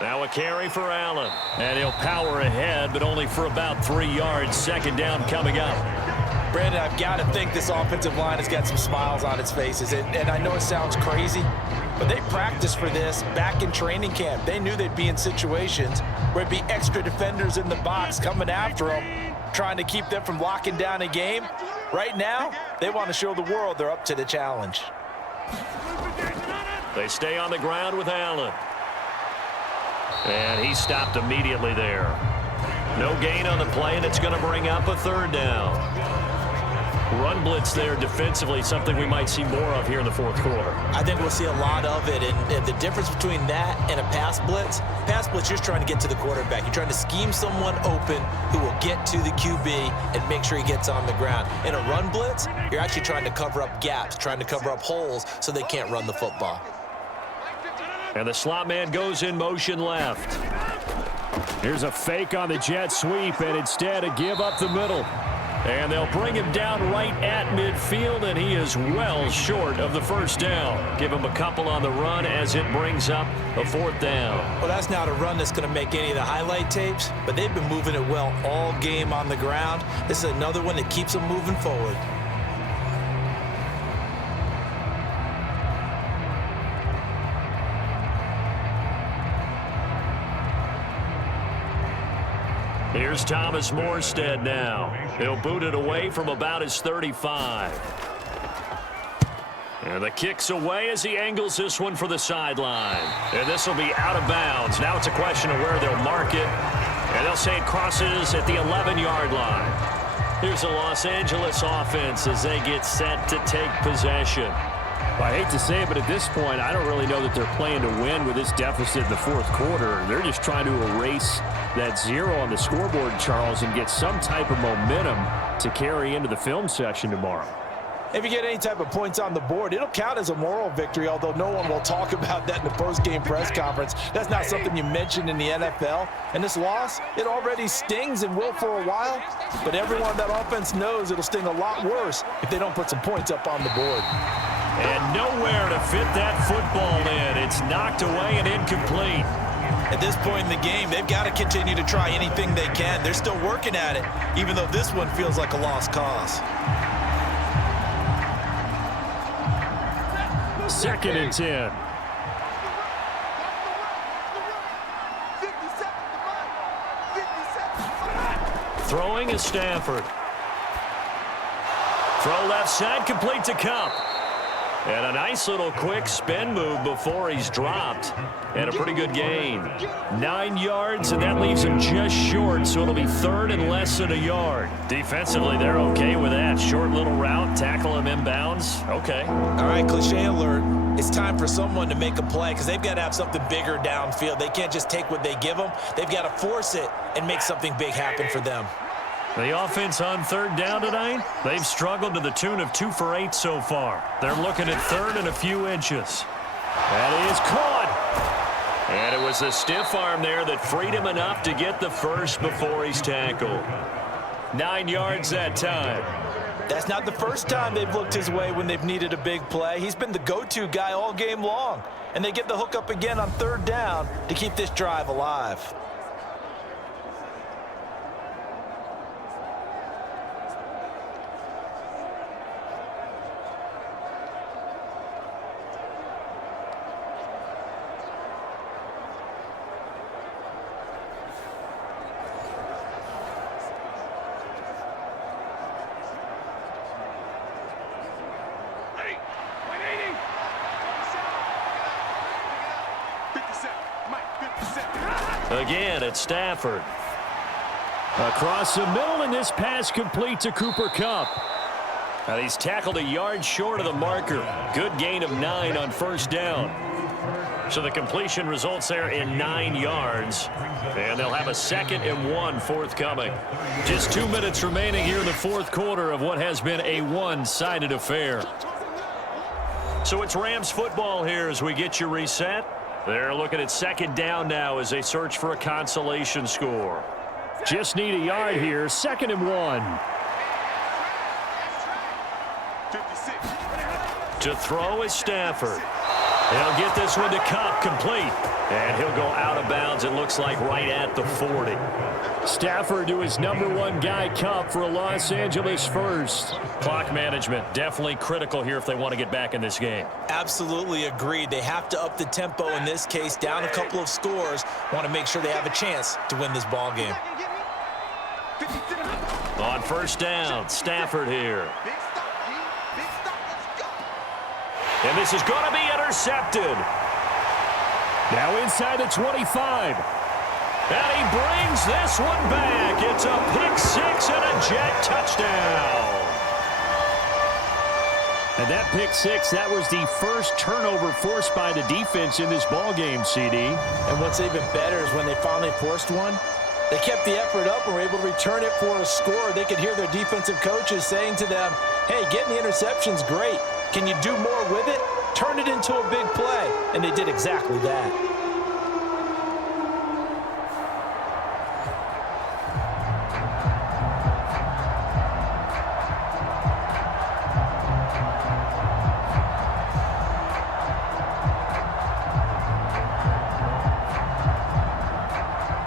Now a carry for Allen. And he'll power ahead, but only for about 3 yards. 2nd down coming up. Brandon, I've got to think this offensive line has got some smiles on its faces. And I know it sounds crazy, but they practiced for this back in training camp. They knew they'd be in situations where it'd be extra defenders in the box coming after them, trying to keep them from locking down a game. Right now, they want to show the world they're up to the challenge. They stay on the ground with Allen. And he stopped immediately there. No gain on the play, and it's going to bring up a 3rd down. Run blitz there defensively, something we might see more of here in the 4th quarter. I think we'll see a lot of it, and the difference between that and a pass blitz, you're just trying to get to the quarterback. You're trying to scheme someone open who will get to the QB and make sure he gets on the ground. In a run blitz, you're actually trying to cover up gaps, trying to cover up holes so they can't run the football. And the slot man goes in motion left. Here's a fake on the jet sweep, and instead a give up the middle. And they'll bring him down right at midfield, and he is well short of the 1st down. Give him a couple on the run as it brings up a 4th down. Well, that's not a run that's going to make any of the highlight tapes, but they've been moving it well all game on the ground. This is another one that keeps them moving forward. Here's Thomas Morstead now. He'll boot it away from about his 35. And the kick's away as he angles this one for the sideline. And this will be out of bounds. Now it's a question of where they'll mark it. And they'll say it crosses at the 11-yard line. Here's the Los Angeles offense as they get set to take possession. I hate to say it, but at this point, I don't really know that they're playing to win with this deficit in the 4th quarter. They're just trying to erase that 0 on the scoreboard, Charles, and get some type of momentum to carry into the film session tomorrow. If you get any type of points on the board, it'll count as a moral victory, although no one will talk about that in the post-game press conference. That's not something you mentioned in the NFL. And this loss, it already stings and will for a while, but everyone on that offense knows it'll sting a lot worse if they don't put some points up on the board. And nowhere to fit that football in. It's knocked away and incomplete. At this point in the game, they've got to continue to try anything they can. They're still working at it, even though this one feels like a lost cause. 2nd and 10. Throwing is Stafford. Throw left side, complete to Cup. And a nice little quick spin move before he's dropped. And a pretty good gain. 9 yards, and that leaves him just short, so it'll be 3rd and less than a yard. Defensively, they're okay with that. Short little route, tackle him inbounds. Okay. All right, cliche alert. It's time for someone to make a play because they've got to have something bigger downfield. They can't just take what they give them. They've got to force it and make something big happen for them. The offense on 3rd down tonight, they've struggled to the tune of 2 for 8 so far. They're looking at 3rd and a few inches. That is caught. And it was the stiff arm there that freed him enough to get the first before he's tackled. 9 yards that time. That's not the first time they've looked his way when they've needed a big play. He's been the go-to guy all game long. And they get the hook up again on 3rd down to keep this drive alive. Again, it's Stafford. Across the middle, and this pass complete to Cooper Kupp. And he's tackled a yard short of the marker. Good gain of 9 on 1st down. So the completion results there in 9 yards. And they'll have a 2nd and 1 forthcoming. Just 2 minutes remaining here in the 4th quarter of what has been a one-sided affair. So it's Rams football here as we get you reset. They're looking at 2nd down now as they search for a consolation score. Just need a yard here. 2nd and 1. To throw is Stafford. He'll get this one to Kupp, complete. And he'll go out of bounds, it looks like, right at the 40. Stafford to his #1 guy, Kupp, for a Los Angeles first. Clock management, definitely critical here if they want to get back in this game. Absolutely agreed. They have to up the tempo in this case, down a couple of scores. Want to make sure they have a chance to win this ball game. On 1st down, Stafford here. And this is going to be intercepted. Now inside the 25. And he brings this one back. It's a pick-6 and a Jet touchdown. And that pick-6, that was the first turnover forced by the defense in this ballgame, CD. And what's even better is when they finally forced one, they kept the effort up and were able to return it for a score. They could hear their defensive coaches saying to them, hey, getting the interception's great. Can you do more with it? Turn it into a big play. And they did exactly that.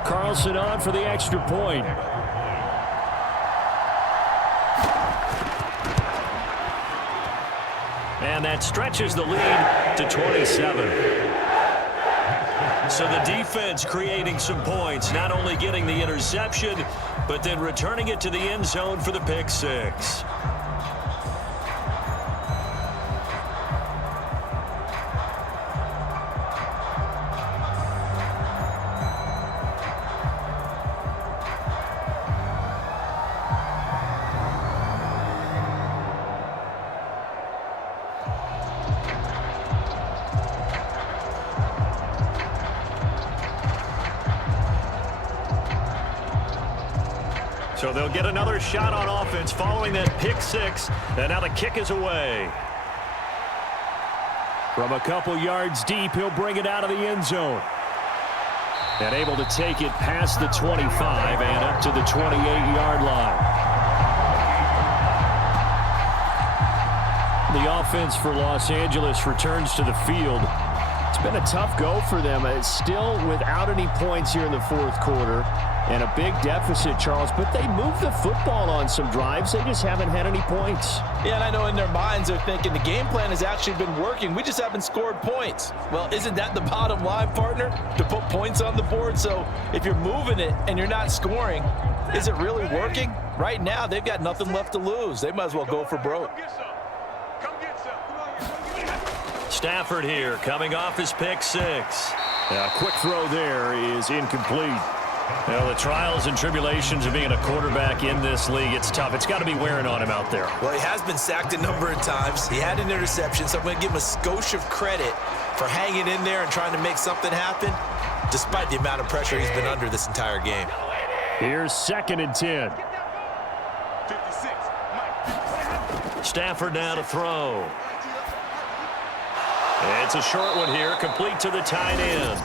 Carlson on for the extra point. And that stretches the lead to 27. So the defense creating some points, not only getting the interception, but then returning it to the end zone for the pick-6. So they'll get another shot on offense following that pick-6, and now the kick is away. From a couple yards deep, he'll bring it out of the end zone. And able to take it past the 25 and up to the 28-yard line. The offense for Los Angeles returns to the field. It's Been a tough go for them. It's still without any points here in the fourth quarter and a big deficit, Charles, but they move the football on some drives. They just haven't had any points. Yeah, and I know in their minds they're thinking the game plan has actually been working. We just haven't scored points. Well, isn't that the bottom line, partner? To put points on the board? So if you're moving it and you're not scoring, is it really working? Right now, they've got nothing left to lose. They might as well go for broke. Stafford here coming off his pick six. A quick throw there is incomplete. Well, the trials and tribulations of being a quarterback in this league, it's tough. It's got to be wearing on him out there. Well, he has been sacked a number of times. He had an interception, so I'm going to give him a skosh of credit for hanging in there and trying to make something happen, despite the amount of pressure he's been under this entire game. Here's 2nd and 10. Stafford now to throw. It's a short one here, complete to the tight end.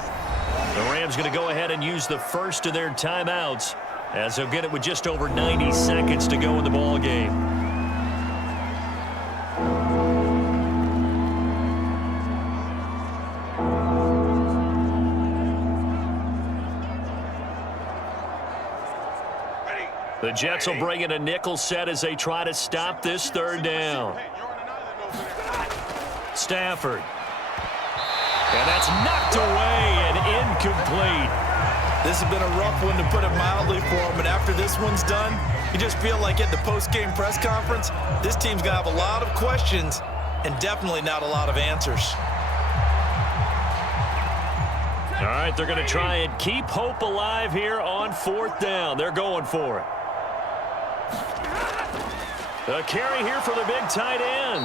The Rams going to go ahead and use the first of their timeouts as they'll get it with just over 90 seconds to go in the ball game. The Jets will bring in a nickel set as they try to stop this third down. Stafford. And that's knocked away and incomplete. This has been a rough one, to put it mildly, for him. And after this one's done, you just feel like at the post-game press conference, this team's going to have a lot of questions and definitely not a lot of answers. All right, they're going to try and keep hope alive here on 4th down. They're going for it. The carry here for the big tight end.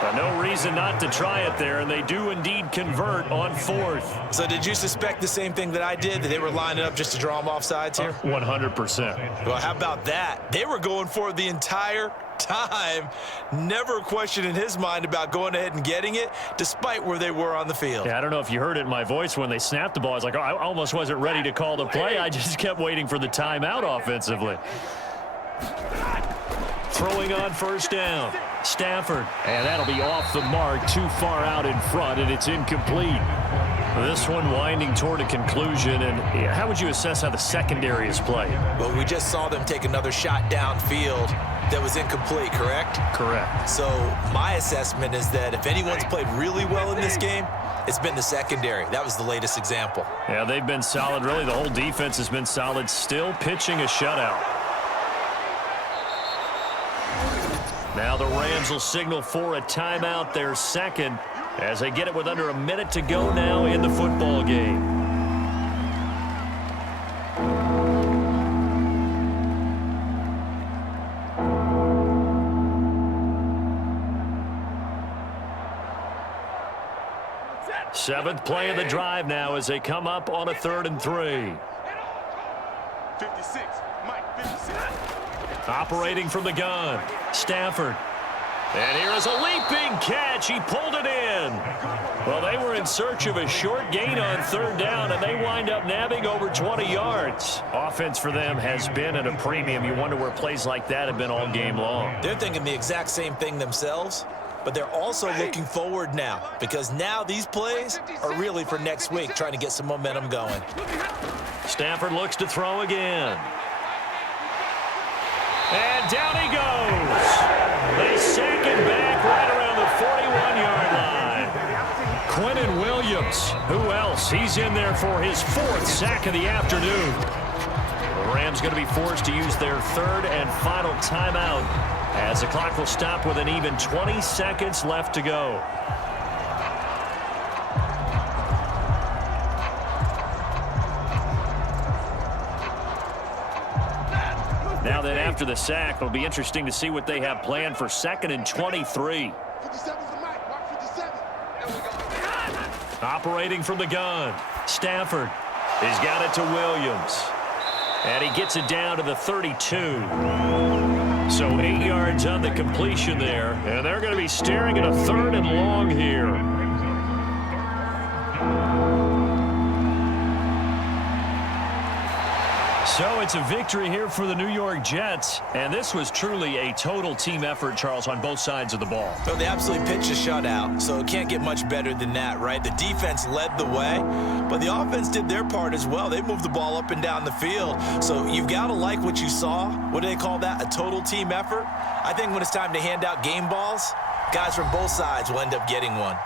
But no reason not to try it there, and they do indeed convert on 4th. So did you suspect the same thing that I did, that they were lining up just to draw them off sides here? 100%. Well, how about that? They were going for it the entire time. Never a question in his mind about going ahead and getting it, despite where they were on the field. Yeah, I don't know if you heard it in my voice when they snapped the ball. I was like, oh, I almost wasn't ready to call the play. I just kept waiting for the timeout offensively. Throwing on 1st down. Stafford. And that'll be off the mark, too far out in front, and it's incomplete. This one winding toward a conclusion. And how would you assess how the secondary is played? Well, we just saw them take another shot downfield that was incomplete, correct? Correct. So my assessment is that if anyone's played really well in this game, it's been the secondary. That was the latest example. Yeah, they've been solid. Really, the whole defense has been solid. Still pitching a shutout. Now the Rams will signal for a timeout, their second, as they get it with under a minute to go now in the football game. Seventh play of the drive now as they come up on a 3rd and 3. 56, Mike, 56. Operating from the gun, Stafford. And here is a leaping catch. He pulled it in. Well, they were in search of a short gain on 3rd down, and they wind up nabbing over 20 yards. Offense for them has been at a premium. You wonder where plays like that have been all game long. They're thinking the exact same thing themselves, but they're also looking forward now, because now these plays are really for next week, trying to get some momentum going. Stafford looks to throw again. And down he goes. They sack him back right around the 41-yard line. Quentin Williams, who else? He's in there for his 4th sack of the afternoon. The Rams going to be forced to use their 3rd and final timeout as the clock will stop with an even 20 seconds left to go. Now then, after the sack, it'll be interesting to see what they have planned for 2nd and 23. 57's the mic, Mark 57. There we go. Operating from the gun, Stafford. He's got it to Williams. And he gets it down to the 32. So 8 yards on the completion there. And they're going to be staring at a 3rd and long here. So it's a victory here for the New York Jets, and this was truly a total team effort, Charles, on both sides of the ball. So they absolutely pitched a shutout, so it can't get much better than that, right? The defense led the way, but the offense did their part as well. They moved the ball up and down the field, so you've got to like what you saw. What do they call that? A total team effort? I think when it's time to hand out game balls, guys from both sides will end up getting one.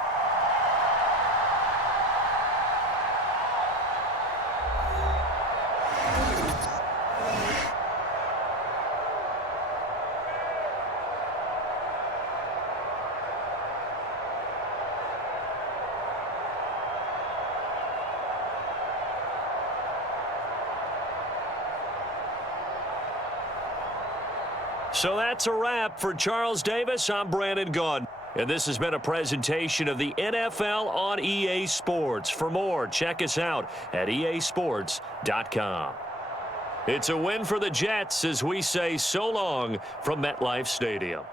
So that's a wrap for Charles Davis. I'm Brandon Gaudin. And this has been a presentation of the NFL on EA Sports. For more, check us out at easports.com. It's a win for the Jets as we say so long from MetLife Stadium.